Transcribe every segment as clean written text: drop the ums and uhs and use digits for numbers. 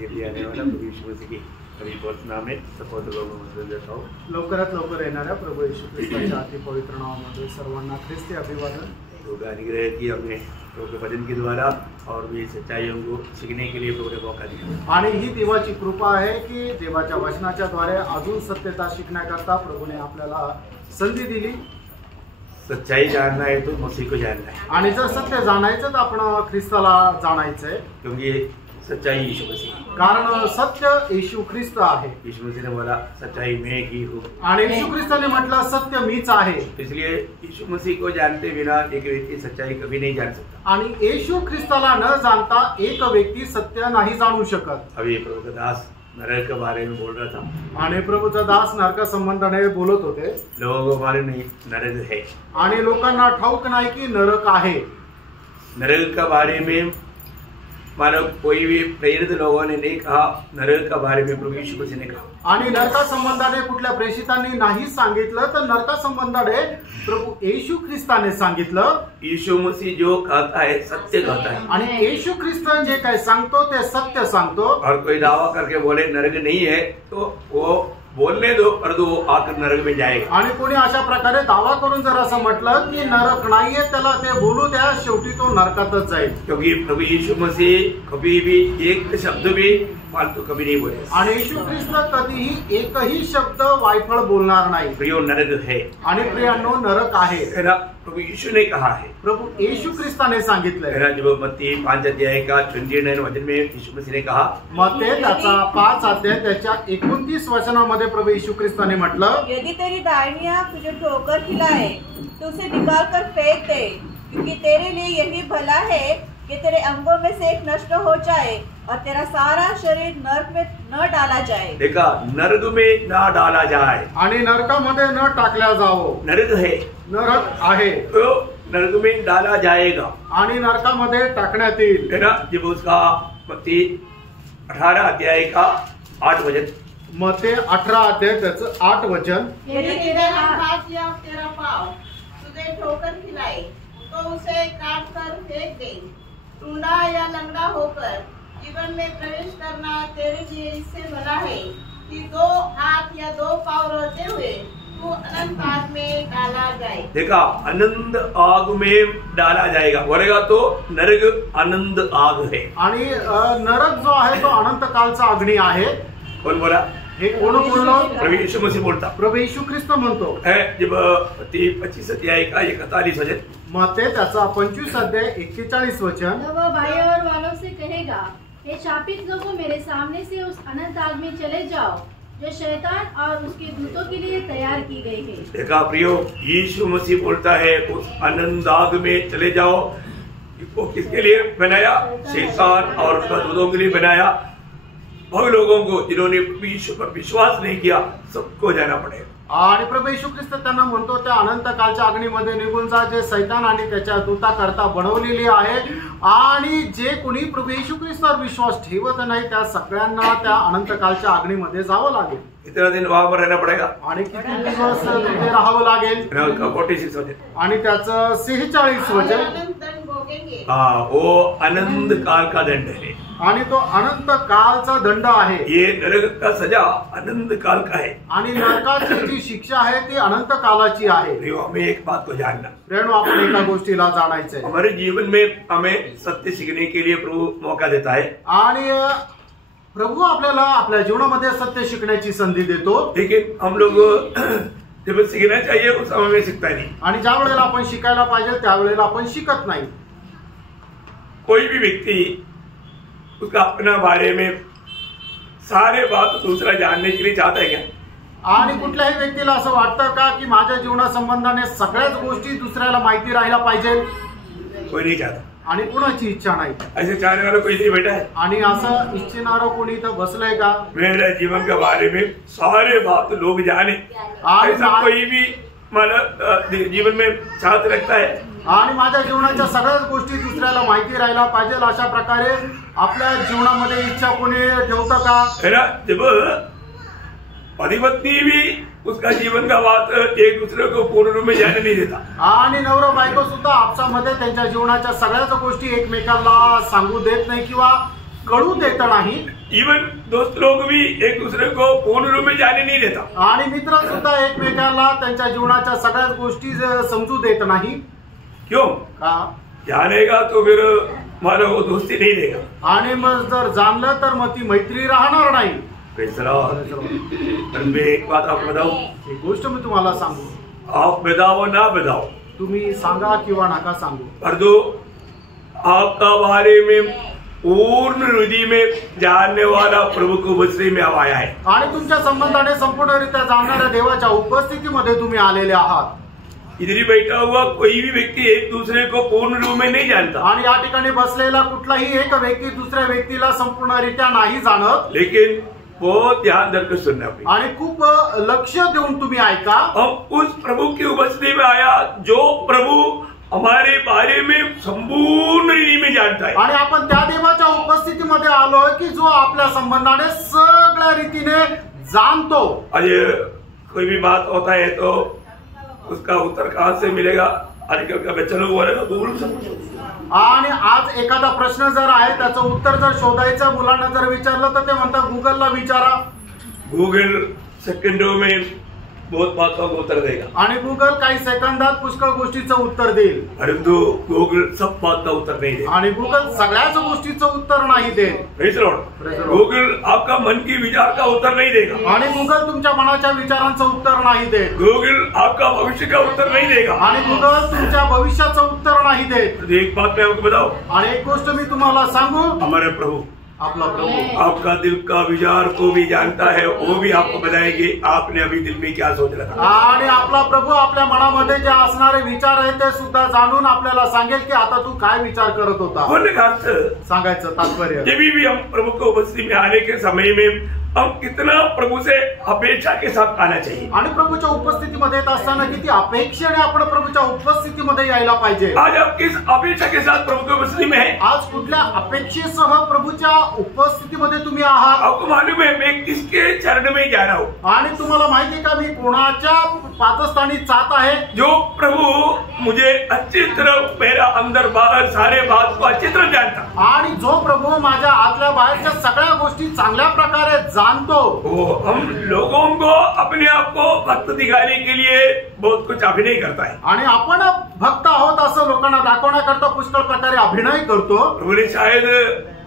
से भी आने वाला प्रभु यीशु मसीह की कभी पवित्र में सपोर्ट लोगों में देता हूँ। लवकरात लवकर येणाऱ्या प्रभू येशू ख्रिस्ताच्या अति पवित्र नावामध्ये सर्वांना ख्रिस्ती अभिवादन। तो अनुग्रह की हमने प्रभु के वचन के द्वारा और भी सच्चाइयों को सीखने के लिए प्रभु ने मौका दिया आणि ही देवाची कृपा आहे की देवाच्या वचनाच्या द्वारे अजून सत्यता शिकण्याकरता प्रभूने आपल्याला संधी दिली। सच्चाई जानना है तो मसीह को जानना है आणि जर सत्य जाणायचं तर आपण ख्रिस्ताला जाणायचंय, क्योंकि सच्चाई यीशु मसीह, कारण सत्य येशू ख्रिस्त आहे। यीशु मसीह ने बोला सच्चाई मैं ही हूँ आणि येशू ख्रिस्ताने म्हटलं सत्य मीच आहे। इसलिए यीशु मसीह को जानते बिना एक व्यक्ति सच्चाई कभी नहीं जान सकता। आणि येशू ख्रिस्ताला न जाणता एक व्यक्ती सत्य नाही जाणू शकत। अभी प्रभु का दास नरक के बारे में बोल रहा था आणि प्रभूचा दास नरका संबंधाने बोलत होते। लोगों को मालूम नहीं नरक है आणि लोकांना ठाऊक नाही की नरक आहे। नरक के बारे में मानो कोई भी प्रेरित लोगों ने नहीं कहा, नरक के बारे में प्रभु यीशु मसीह ने कहा। आणि नरका संबंधाने कुठल्या प्रेषितांनी नाही सांगितलं, तर नरका संबंधाने प्रभु येशू ख्रिस्ताने सांगितलं। यीशु मसीह जो कहता है सत्य कहता है आणि येशू ख्रिस्त जे काय सांगतो ते सत्य सांगतो। और कोई दावा करके बोले नरक नहीं है तो वो बोलने दो, पर तो वो आकर नरक में जाएगा। आणि कोणी अशा प्रकारे दावा करून जर असं म्हटलं की नरक नाहीये, त्याला ते बोलू द्या, शेवटी तो नरकातच जाईल। क्योंकि प्रभु यीशु मसीह कभी भी एक शब्द भी फालतू कभी नहीं बोले आणि येशू ख्रिस्त कधीही एकही शब्द वायफळ बोलणार नाही। प्रियो नरक है आणि प्रियांनो नरक आहे, प्रभु यीशु ने कहा है, प्रभु येशू ख्रिस्ताने सांगितलंय। जब मत्ती 5 अध्याय का 29 वचन में यीशु मसीह ने कहा, मत्ती त्याचा 5 अध्याय त्याच्या 29 वचनामध्ये प्रभु येशू ख्रिस्ताने म्हटलं, यदि तेरी दाहिनी आंख तुझे ठोकर खिलाए तो उसे निकाल कर फेंक दे, क्योंकि तेरे लिए यही भला है कि तेरे अंगों में से एक नष्ट हो जाए और तेरा सारा शरीर नरक में न डाला जाए। देखा, नरक में न डाला जाए आणि नरकामध्ये न टाकल्या जावं। नरक है, नरक आहे तो नरक में डाला जाएगा आणि नरकामध्ये टाकण्यात येईल। है ना। जब उसका मत्ती 18 अध्याय का 8 वचन, मत्ती 18 अध्याय त्याचं 8 वचन, यदि तेरा हाथ या तेरा पाँव तुझे ठोकर खिलाए तो उसे काट कर फेंक दे। टूंडा या लंगड़ा होकर जीवन में प्रवेश करना तेरे लिए इससे भला है कि 2 हाथ या 2 पाँव रहते हुए तू अनंत आग में डाला जाए। देखा, अनंत आग में डाला जाएगा बोलेगा तो नरक अनंत आग है। आणि नरक जो आहे तो अनंत कालचा अग्नी आहे। कौन बोला? हे कोण बोललं? प्रभु यीशु मसीह बोलता। प्रभु येशू ख्रिस्त म्हणतो है जब मत्ती 25 अध्याय का 41 वचन, मत्ती त्याचा 25 अध्याय 41 वचन, तो वह भाई और वालों से कहेगा, हे शापित लोगों, मेरे सामने से उस अनंत आग में चले जाओ जो शैतान और उसके दूतों के लिए तैयार की गई है। देखा प्रियो, यीशु मसीह बोलता है उस अनंत आग में चले जाओ। वो किसके लिए बनाया? शैतान और उसका दूतों के लिए बनाया। बहुत लोगों को जिन्होंने यीशु पर विश्वास नहीं किया, सबको जाना पड़ेगा। आणि प्रभू येशू ख्रिस्त त्यांना म्हणतो त्या अनंत कालच्या अग्नीमध्ये निघून जा, जे सैतान आणि त्याच्या दूताकरता बनवलेली आहे। आणि जे कोणी प्रभू येशू ख्रिस्तावर विश्वास ठेवत नाही त्या सगळ्यांना त्या अनंत कालच्या अग्नीमध्ये जावं लागेल। कितना दिन वहां पर रहना पड़ेगा? आणि किती दिवस तिथे राहावं लागेल? 46 वचन, आणि त्याचं 46 वचन, अनंत दंड भोगेंगे। हाँ, वो अनंत काल का दंड है। आणि तो अनंत कालचा दंड आहे। ये नरक का सजा अनंत काल का है। आणि नरकाची जी शिक्षा आहे ती अनंत कालाची आहे। हमें एक बात को जानना, प्रेरणो आपण एका गोष्टीला जाणायचंय, हमारे जीवन में हमें सत्य सीखने के लिए प्रभु मौका देता है। आणि प्रभू आपल्याला आपल्या जीवनामध्ये सत्य शिकण्याची संधी देतो। लेकिन हम लोग जब सीखना चाहिए उस समय में सीखता नहीं। आणि ज्या वेळेला आपण शिकायला पाहिजे त्यावेळेला आपण शिकत नाही। कोई भी व्यक्ति उसका अपना बारे में सारे बात दूसरा जानने के लिए चाहता है क्या? आणि कुठल्याही व्यक्तीला असं वाटतं का की माझ्या जीवनासंबंधाने सगळ्याच गोष्टी दुसऱ्याला माहिती राहायला पाहिजे? कोई नहीं चाहता। आणि कुणाची इच्छा नाही। ऐसे चाहने वाला कोई नहीं बैठा है। आणि असं इच्छिणारं कोणी इथं बसलंय का? मेरा जीवन के बारे में सारे बात लोग जाने, ऐसा कोई भी मतलब जीवन में चाहत रखता है। आणि माझ्या जीवनाच्या सगळ्याच गोष्टी दुसऱ्याला माहिती राहायला पाहिजे अशा प्रकारे आपल्या जीवनामध्ये इच्छा कोणी ठेवतं का? है ना। जब पति पत्नी भी उसका जीवन का बात एक दूसरे को पूर्ण रूप में जाने नहीं देता, आणि नवरा बायको सुद्धा आपसामध्ये त्यांच्या जीवनाच्या सगळ्याच गोष्टी एकमेकांना सांगू देत नाही किंवा कळू देत नाही. इवन दोस्त लोग भी एक दूसरे को पूर्ण रूप में जाने नहीं देता. आणि मित्र सुद्धा एकमेकांना त्यांच्या जीवनाच्या सगळ्याच गोष्टी समजू देत नाही. क्यों? का? जानेगा तो फिर मानो वो दोस्ती नहीं देगा. आणि मग जर जाणलं तर मग ती मैत्री राहणार नाही. पर मैं एक बात आपको बताऊं, एक गोष्ट मी तुम्हाला सांगू, आप बताओ ना बताओ, तुम्ही सांगा किंवा नका सांगू, पर जो आपका बारे में पूर्ण हृदय में जानने वाला प्रभू को बसरी में आया है. आणि तुमच्या संबंधाने संपूर्णरित्या जाणणाऱ्या देवाच्या उपस्थितीमध्ये तुम्ही आलेले आहात. इधर ही बैठा हुआ कोई भी व्यक्ति एक दूसरे को पूर्ण रूप में नहीं जानता. आणि या ठिकाणी बसलेला कुठलाही एक व्यक्ती दुसऱ्या व्यक्तीला संपूर्णरित्या नाही जाणत. लेकिन बहुत ध्यान देकर सुनना पड़ेगा. आणि खूप लक्ष देऊन तुम्ही ऐका. हम उस प्रभु की उपस्थिति में आया जो प्रभु हमारे बारे में संपूर्ण रीति में जानता है. आणि आपण त्या देवाच्या उपस्थितीमध्ये आलोय की जो आपल्या संबंधाने सगळ्या रीतीने जाणतो. आज कोई भी बात होता है तो उसका उत्तर कहाँ से मिलेगा? आजकल का बच्चा लोग बोलेगा गूगल से. आणि आज एखादा प्रश्न जर आहे त्याचं उत्तर जर शोधायचं मुलांना जर विचारलं तर ते म्हणतात गुगलला विचारा. गूगल सेकंडों में बहुत बातों का उत्तर देगा. आणि गुगल काही सेकंदात पुष्कळ गोष्टीचं उत्तर देईल. परंतु गूगल सब बात का उत्तर नहीं देगा. आणि गुगल सगळ्याच गोष्टीचं उत्तर नाही देत. Praise the Lord. गूगल आपका मन की विचार का उत्तर नहीं देगा. आणि गुगल तुमच्या मनाच्या विचारांचं उत्तर नाही देत. गूगल आपका भविष्य का उत्तर नहीं देगा. आणि गुगल तुमच्या भविष्याचं उत्तर नाही देत. तो एक बात मैं आपको बताऊं, आणि एक गोष्ट मी तुम्हाला सांगू, हमारे प्रभू आपला प्रभू आपका दिल का विचार को भी जानता है. वो भी आपको बताएंगे आपने अभी दिल में क्या सोच रखा. आणि आपला प्रभू आपल्या मनामध्ये जे असणारे विचार आहेत ते सुद्धा जाणून आपल्याला सांगेल की आता तू काय विचार करत होता. बोलने का अर्थ, सांगायचं तात्पर्य, जब भी हम प्रभु को उपस्थिति में आने के समय में हम कितना प्रभु से अपेक्षा के साथ आना चाहिए. आणि प्रभूच्या उपस्थितीमध्ये येत असताना किती अपेक्षेने आपण प्रभूच्या उपस्थितीमध्ये यायला पाहिजे. आज आप किस अपेक्षा के साथ प्रभु की उपस्थिति में है? आज कुठल्या अपेक्षेसह प्रभूच्या उपस्थितीमध्ये तुम्ही आहात. आपको मालूम है मैं किसके चरण में जा रहा हूँ? आणि तुम्हाला माहिती आहे का मी कोणाच्या पादस्थानी जात आहे? जो प्रभु मुझे अच्छी तरह मेरा अंदर बाहर सारे बात को अच्छी तरह जानता. आणि जो प्रभू माझ्या आतल्या बाहेरच्या सगळ्या गोष्टी चांगल्या प्रकारे जाणतो. वो हम लोगों को अपने आप को भक्त दिखाने के लिए बहुत कुछ अभिनय करता है. आणि आपण भक्त आहोत असं लोकांना दाखवण्याकरता पुष्कळ प्रकारे अभिनय करतो. प्रभु ने शायद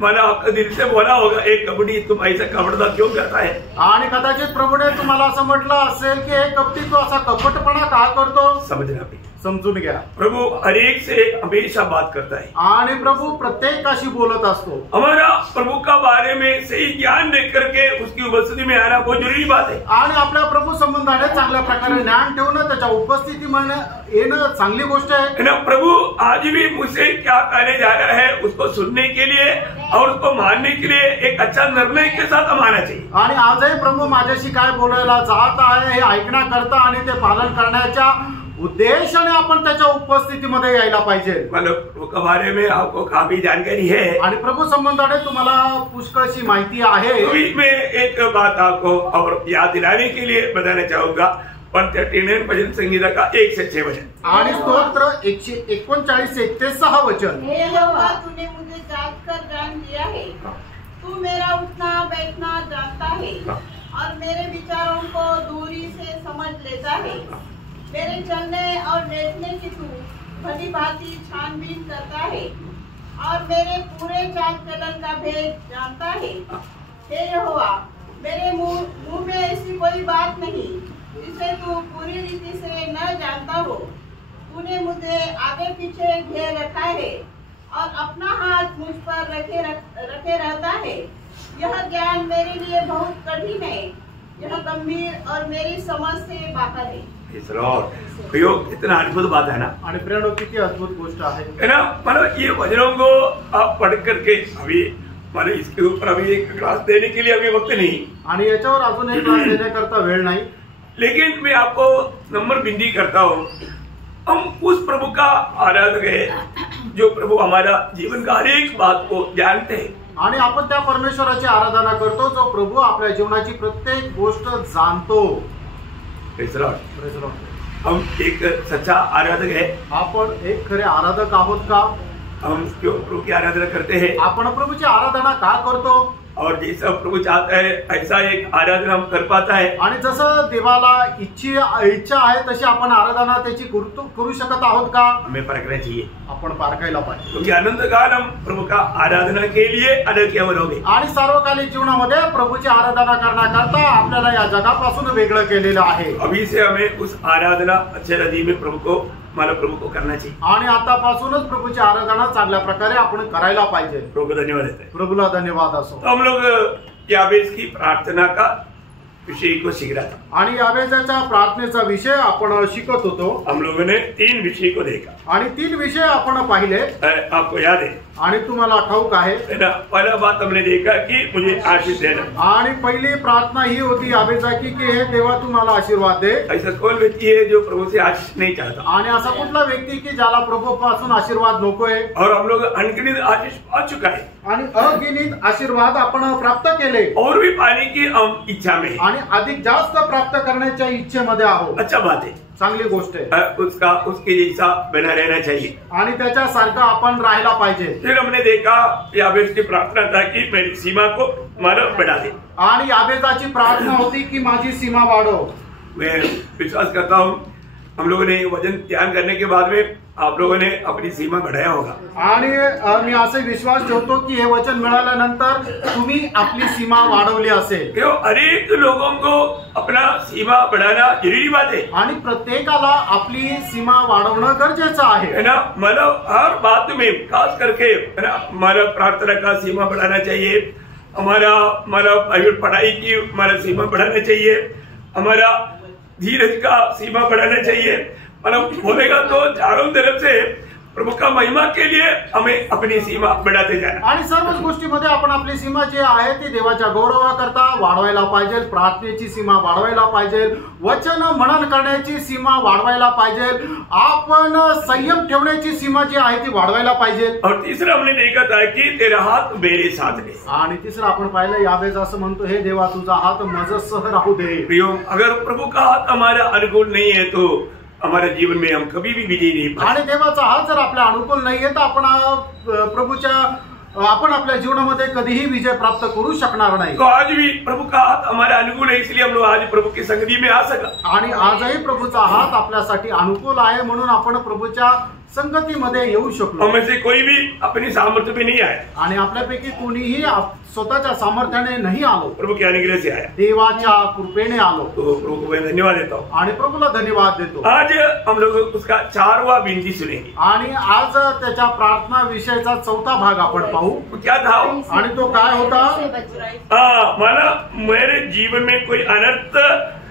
मला आपका दिल से बोला होगा एक कबड्डी तुम ऐसा कपड़ा क्यों करता है. आणि कदाचित प्रभूने तुम्हाला असं म्हटलं असेल की हे कपटी तू असा कपटपणा का करतो. समझना भी समजून घ्या, प्रभु हर एक से हमेशा बात करता है. आणि प्रभू प्रत्येकाशी बोलत असतो. हमारा प्रभु का बारे में सही ज्ञान देख करके उसकी उपस्थिति में आना बहुत जरूरी बात है. आणि आपल्या प्रभू संबंधाने चांगल्या प्रकारे ज्ञान ठेवणं त्याच्या उपस्थितीमध्ये येणं चांगली गोष्ट आहे. ना प्रभु आज भी मुझसे क्या कहने जा रहा है उसको सुनने के लिए और उसको मानने के लिए एक अच्छा निर्णय के साथ हम आना चाहिए. आणि आजही प्रभू माझ्याशी काय बोलायला जात आहे हे ऐकण्याकरता आणि ते पालन करण्याच्या उद्देशाने आपण त्याच्या उपस्थितीमध्ये यायला पाहिजे. मतलब प्रभु के बारे में आपको काफी जानकारी है आणि प्रभू संबंधाने तुम्हाला पुष्कळशी माहिती आहे. तो मैं एक बात आपको और याद दिलाने के लिए बताना चाहूंगा. 139 भजन संगीता का 1 से 6 वचन. आणि स्तोत्र 139 1 ते 6 वचन. हे यहोवा तूने मुझे जांच कर जान लिया है. तू मेरा उठना बैठना जानता है और मेरे विचारों को दूरी से समझ लेता है. मेरे चलने और बैठने की तू भली भांति छानबीन करता है और मेरे पूरे चाल चलन का भेद जानता है. हे यहोवा मेरे मुंह में ऐसी कोई बात नहीं जिसे तू पूरी रीति से न जानता हो. तूने मुझे आगे पीछे घेर रखा है और अपना हाथ मुझ पर रखे रहता है. यह ज्ञान मेरे लिए बहुत कठिन है. यह गंभीर और मेरी समझ से बाहर है. इतना अद्भुत बात है ना. आणि प्रेरणो किती अद्भुत गोष्ट आहे ना. मतलब ये वचनों को आप पढ़ करके अभी मतलब इसके ऊपर अभी एक क्लास देने के लिए अभी वक्त नहीं. आणि याच्यावर अजून एक क्लास देण्याकरता वेळ नाही. लेकिन मैं आपको नंबर विनती करता हूँ हम उस प्रभु का आराधक है जो प्रभु हमारा जीवन का हर एक बात को जानते हैं. आणि आपण त्या परमेश्वराची आराधना करतो जो प्रभू आपल्या जीवनाची प्रत्येक गोष्ट जाणतो. हम एक सच्चा आराधक है. आपण एक खरे आराधक आहोत का? हम क्यों प्रभु की आराधना करते हैं आपण प्रभूची आराधना का करतो और जैसा प्रभु चाहता है ऐसा एक आराधना हम कर पाता है आणि जसं देवाला इच्छा आहे तशी आपण आराधना त्याची करू शकत आहोत का हमें परखना चाहिए आपण पारखायला पाहिजे क्योंकि अनंत काल हम प्रभु का आराधना के लिए अलग किया बनोगे आणि सार्वकालिक जीवनामध्ये प्रभूची आराधना करण्याकरता आपल्याला या जगापासून वेगळं केलेलं आहे अभी से हमें उस आराधना अच्छे नदी में प्रभु को मानव प्रभु को करना चाहिए आणि आतापासूनच प्रभूची आराधना चांगल्या प्रकारे आपण करायला पाहिजे प्रभु को धन्यवाद देते हैं प्रभूला धन्यवाद असो तो हम लोग याबेस की प्रार्थना का विषय को सीख रहा था आणि यावेळेचा प्रार्थनेचा विषय आपण शिकत होतो हम लोगों ने 3 विषय को देखा आणि 3 विषय आपण पाहिले आपको याद है आणि तुम्हाला ठाऊक आहे ना पहला बात हमने देखा कि मुझे आशीष देना आणि पहिली प्रार्थना ही होती यावेळेची की हे देवा तुम्हाला आशीर्वाद दे ऐसा कौन व्यक्ति है जो प्रभु से आशीष नहीं चाहता आणि असा कुठला व्यक्ती की ज्याला प्रभू पासून आशीर्वाद नकोय और हम लोग अनगिनत आशीष पा चुका है आणि अगणित आशीर्वाद आपण प्राप्त केले और भी पाने की हम इच्छा में है आणि अधिक जास्त प्राप्त करण्याच्या इच्छेमध्ये आहोत अच्छा बात है चांगली गोष्ट आहे उसके जैसा बना रहना चाहिए आणि त्याच्यासारखं आपण राहायला पाहिजे फिर हमने देखा याबेस की प्रार्थना था कि मेरी सीमा को मानव बढ़ा दे आणि याबेजाची प्रार्थना होती की माझी सीमा वाढव मैं विश्वास करता हूँ हम लोगों ने वजन ध्यान करने के बाद में आप लोगों ने अपनी सीमा बढ़ाया होगा आणि मी असे विश्वास ठेवतो की हे वचन मिळाल्यानंतर तुम्ही आपली सीमा वाढवली असेल क्यों अनेक लोगों को अपना सीमा बढ़ाना जरूरी बात है आणि प्रत्येकाला आपली सीमा वाढवणं गरजेचं आहे ना मतलब हर बात में खास करके है ना हमारा प्रार्थना का सीमा बढ़ाना चाहिए हमारा मतलब पढ़ाई की हमारा सीमा बढ़ाना चाहिए हमारा धीरज का सीमा बढ़ाना चाहिए मतलब बोलेगा तो चारों तरफ से प्रभु का महिमा के लिए हमें अपनी सीमा बढ़ाते जाना आणि सर्वच गोष्टीमध्ये आपण आपली सीमा जी आहे ती देवाच्या गौरवाकरता वाढवायला पाहिजे प्रार्थनेची सीमा वाढवायला पाहिजे वचन मनन करण्याची सीमा वाढवायला पाहिजे आपण संयम ठेवण्याची सीमा जी आहे ती वाढवायला पाहिजे और तीसरा हमने देखा था कि तेरा हात मेरे साथ दे आणि तिसरं आपण पाहिलं यावेळेस असं म्हणतो हे देवा तुझा हात माझ्यासह राहू दे प्रियो अगर प्रभु का हाथ हमारा अनुकूल नहीं है तो हमारे जीवन में हम कभी भी विजयी नहीं पाए आणि देवाचा हात जर आपल्या अनुकूल नाहीये तर आपण आपल्या जीवनामध्ये कधीही विजय प्राप्त करू शकणार नाही तो आज भी प्रभु का हाथ हमारे अनुकूल है इसलिए हम लोग आज प्रभु की संगति में आ सका आणि आजही प्रभूचा हात आपल्यासाठी अनुकूल आहे म्हणून आपण प्रभूच्या संगतीमध्ये येऊ शकलो हमें से कोई भी अपनी सामर्थ्य में नहीं आया आणि आपल्यापैकी कोणीही स्वतःच्या सामर्थ्याने नाही आलो प्रभु के अनुग्रह से आया देवाच्या कृपेने आलो तो प्रभु को मैं धन्यवाद देता हूँ आणि प्रभूला धन्यवाद देतो आज हम लोग उसका 4वां विनती सुनेंगे आणि आज त्याच्या प्रार्थना विषयाचा 4था भाग आपण पाहू तो क्या था आणि तो काय होता माना मेरे जीवन में कोई अनर्थ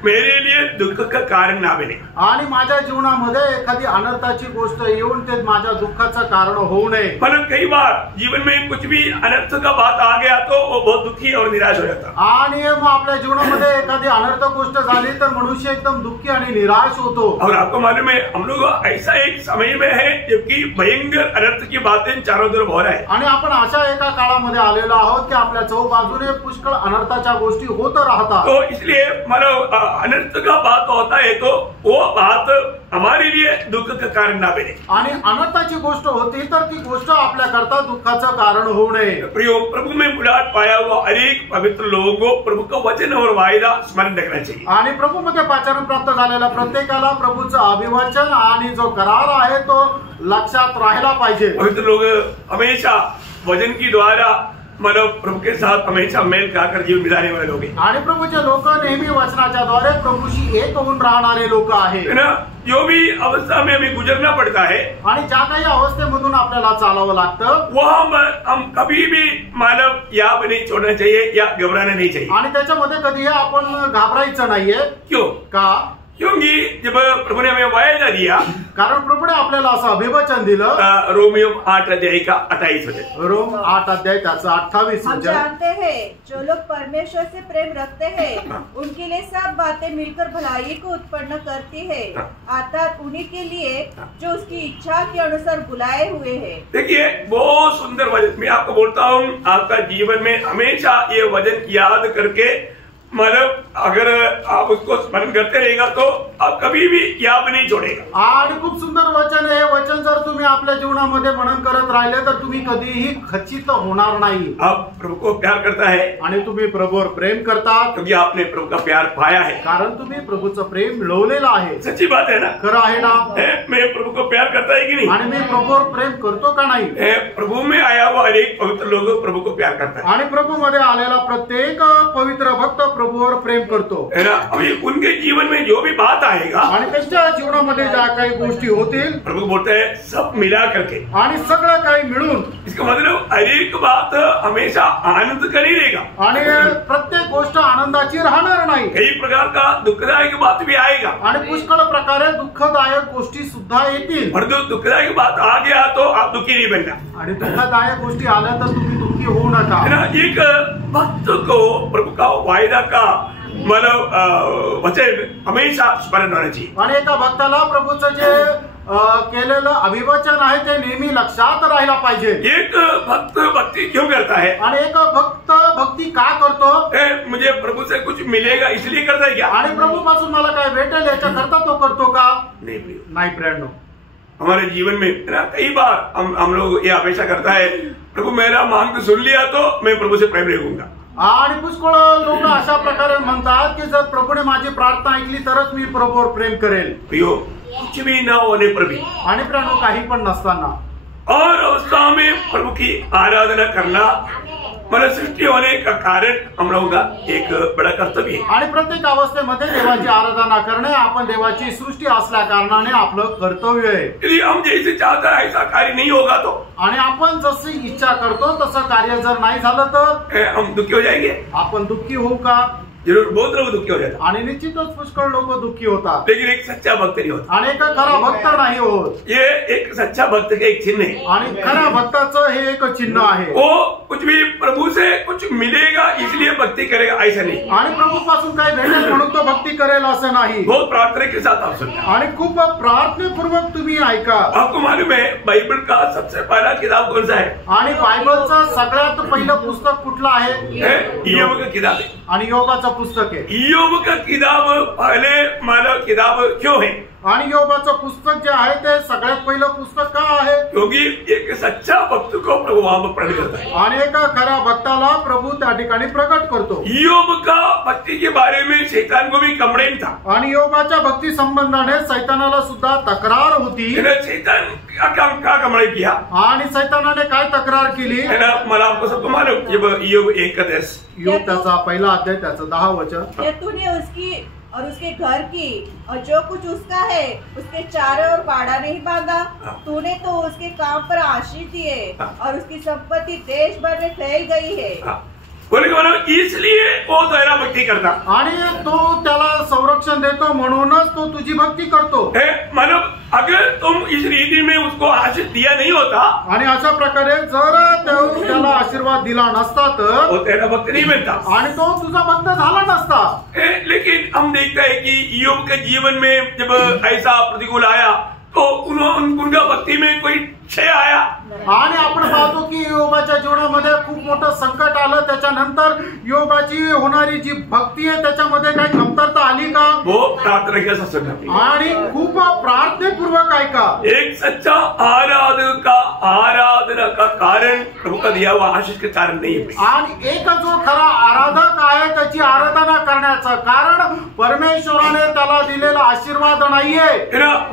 मेरे लिए दुख का कारण ना बने आणि माझ्या जीवनामध्ये एखादी अनर्थाची गोष्ट येऊन ते माझ्या दुःखाचं कारण होऊ नये मतलब कई बार जीवन में कुछ भी अनर्थ का बात आ गया तो वो बहुत दुखी और निराश हो जाता आणि मग आपल्या जीवनामध्ये एखादी अनर्थ गोष्ट झाली तर मनुष्य एकदम दुःखी आणि निराश होतो और आपको मालूम है हम लोग ऐसा एक समय में है जबकि भयंकर अनर्थ की बातें चारों तरफ हो रहा है आणि आपण अशा एका काळामध्ये आलेलो आहोत की आपल्या चौबाजूने पुष्कळ अनर्थाच्या गोष्टी होत राहतात तो इसलिए मतलब अनर्थ का बात होता है तो वो बात हमारे लिए दुख का कारण ना बने आणि अनर्थाची गोष्ट होती तर ती गोष्ट आपल्याकरता दुःखाचं कारण होऊ नये प्रियो प्रभु में बुलाहट पाया हुआ अनेक पवित्र लोगों को प्रभु का वचन और वायदा स्मरण रखना चाहिए आणि प्रभूमध्ये पाचारण प्राप्त झालेल्या प्रत्येकाला प्रभूचं अभिवचन आणि जो करार आहे तो लक्षात राहायला पाहिजे पवित्र लोग हमेशा वचन की द्वारा मतलब प्रभु के साथ हमेशा मेल खाकर जीवन बिताने वाले लोग हैं आणि प्रभूचे लोक नेहमी वचनाच्या द्वारे प्रभूशी एक होऊन राहणारे लोक आहेत है ना जो भी अवस्था में हमें गुजरना पड़ता है आणि ज्या काही अवस्थेमधून आपल्याला चालावं लागतं वह हम कभी भी मानव याद नहीं छोड़ना चाहिए या घबराना नहीं चाहिए आणि त्याच्यामध्ये कधीही आपण घाबरायचं नाहीये क्यों का क्योंकि जब प्रभु ने हमें वायदा दिया कारण प्रभूने आपल्याला असं अभिवचन दिलं रोमियो 8 अध्याय का 28 वचन रोम 8 अध्याय त्याचं 28 हम वचन जानते हैं जो लोग परमेश्वर से प्रेम रखते हैं उनके लिए सब बातें मिलकर भलाई को उत्पन्न करती है अर्थात उन्हीं के लिए जो उसकी इच्छा के अनुसार बुलाए हुए हैं। देखिए बहुत सुंदर वचन मैं आपको बोलता हूँ आपका जीवन में हमेशा ये वचन याद करके मतलब अगर आप उसको स्मरण करते रहेगा तो अब कभी भी याद नहीं छोड़ेगा। आणि खूप सुंदर वचन आहे. हे वचन जर तुम्ही आपल्या जीवनामध्ये मनन करत राहिले तर तुम्ही कधीही खचित होणार नाही. आप प्रभु को प्यार करता है आणि तुम्ही प्रभूवर प्रेम करतात क्योंकि आपने प्रभु का प्यार पाया है। कारण तुम्ही प्रभूचं प्रेम मिळवलेलं आहे. सच्ची बात है ना? खरं आहे ना? मैं प्रभु को प्यार करता है कि नहीं? आणि मी प्रभूवर प्रेम करतो का नाही? प्रभु में आया हुआ अनेक पवित्र लोग प्रभु को प्यार करता है आणि प्रभू मध्ये आलेला प्रत्येक पवित्र भक्त प्रभूवर प्रेम करतो, है ना? अभी उनके जीवन में जो भी बात आएगा आणि त्यांच्या जीवनामध्ये ज्या काही गोष्टी होतील प्रभु बोलते हैं सब मिला करके, आणि सगळं काही मिळून, इसका मतलब हर एक बात हमेशा आनंद का नहीं रहेगा आणि प्रत्येक गोष्ट आनंदाची राहणार नाही. कई प्रकार का दुखदायक बात भी आएगा आणि पुष्कळ प्रकारे दुःखदायक गोष्टी सुद्धा येतील. और जो दुखदायक बात आ गया तो आप दुखी नहीं बनना, आणि दुःखदायक गोष्टी आल्या तर तुम्ही दुःखी होऊ नका. है ना? एक भक्त को प्रभु का वायदा का मतलब वचन हमेशा स्मरण होना चाहिए. आणि एका भक्ताला प्रभूचं जे केलेलं अभिवचन आहे ते नेहमी लक्षात राहायला पाहिजे. एक भक्त भक्ति क्यों करता है? आणि एक भक्त भक्ती का करतो? मुझे प्रभु से कुछ मिलेगा इसलिए करता है क्या? आणि प्रभू पासून मला काय भेटेल याच्या करता तो करतो का? नाही प्रेरणो. हमारे जीवन में है ना कई बार हम लोग ये अपेक्षा करता है प्रभु मेरा मांग सुन लिया तो मैं प्रभु से प्रेम रखूंगा. आणि पुष्कळ लोक अशा प्रकारे म्हणतात की जर प्रभूने माझी प्रार्थना ऐकली तरच मी प्रभूवर प्रेम करेल. प्रियो, कुछ भी ना होने पर भी आणि प्रेरणो काही पण नसताना और अवस्था में प्रभु की आराधना करना मन सृष्टि होने का कारण हम लोगों का एक बड़ा कर्तव्य है. आणि प्रत्येक अवस्थेमध्ये देवाची आराधना करणे आपण देवाची सृष्टी असल्या कारणाने आपलं कर्तव्य आहे. यदि हम जैसे चाहता है ऐसा कार्य नहीं होगा तो आणि आपण जशी इच्छा करतो तसं कार्य जर नाही झालं तर हम दुखी हो जाएंगे. आपण दुःखी होऊ का? जरूर बहुत लोग दुखी हो जाते हैं. आणि निश्चितच पुष्कळ लोक दुःखी होतात. लेकिन एक सच्चा भक्त नहीं होता. आणि एक खरा भक्त नाही होत. ये एक सच्चा भक्त का एक चिन्ह है. आणि खऱ्या भक्ताचं हे एक चिन्ह आहे. वो कुछ भी प्रभु से कुछ मिलेगा इसलिए भक्ति करेगा ऐसा नहीं. आणि प्रभू पासून काही भेटेल म्हणून तो भक्ती करेल असं नाही. बहुत प्रार्थना के साथ आप सुनते. आणि खूप प्रार्थनापूर्वक तुम्ही ऐका. आपको मालूम है बाइबल का सबसे पहला किताब कौन सा है? आणि बायबलचं सगळ्यात पहिलं पुस्तक कुठलं आहे? ईयोब का किताब है. आणि योबाचं पुस्तक आहे. ईयोब का किताब पहले मानव किताब क्यों है? आणि योबाचं पुस्तक जे आहे ते सगळ्यात पहिलं पुस्तक का आहे? क्योंकि एक सच्चा भक्त को प्रभु वहां पर प्रकट करता है. आणि एका खऱ्या भक्ताला प्रभू त्या ठिकाणी प्रकट करतो. ईयोब का भक्ति के बारे में शैतान को भी कंप्लेंट था. आणि योबाच्या भक्ती संबंधाने सैतानाला सुद्धा तक्रार होती. शैतान क्या कंप्लेंट किया? आणि सैतानाने काय तक्रार केली? है ना? मला आपको सबको मालूम. जब ईयोब 1:10 योग त्याचा पहिला अध्याय त्याचं 10 वचन. तूने उसकी और उसके घर की और जो कुछ उसका है उसके चारों ओर बाड़ा नहीं बांधा. तूने तो उसके काम पर आशीष दिए और उसकी संपत्ति देश भर में फैल गई है. बोले इसलिए वो तेरा भक्ति करता. आणि तो त्याला संरक्षण देतो म्हणूनच तो तुझी भक्ती करतो. मतलब अगर तुम इस रीति में उसको आशीष दिया नहीं होता आणि अशा प्रकारे जर त्याला आशीर्वाद दिला नसता तर वो तेरा भक्त नहीं बनता आणि तो तुझा भक्त झाला नसता. लेकिन हम देखते हैं कि ईयोब के जीवन में जब ऐसा प्रतिकूल आया तो उनका भक्ति में कोई क्षय आया. आणि आपण पाहतो की योबाच्या जीवनामध्ये खूप मोठं संकट आलं. त्याच्यानंतर योबाची होणारी जी भक्ती आहे त्याच्यामध्ये काही कमतरता आली का? वो प्रार्थना के साथ सुनना. आणि खूप प्रार्थनापूर्वक ऐका. एक सच्चा आराधना का कारण प्रभु का दिया हुआ आशीष के कारण नहीं है. आणि एक जो खरा आराधक आहे त्याची आराधना करण्याचं कारण परमेश्वराने त्याला दिलेला आशीर्वाद नाहीये.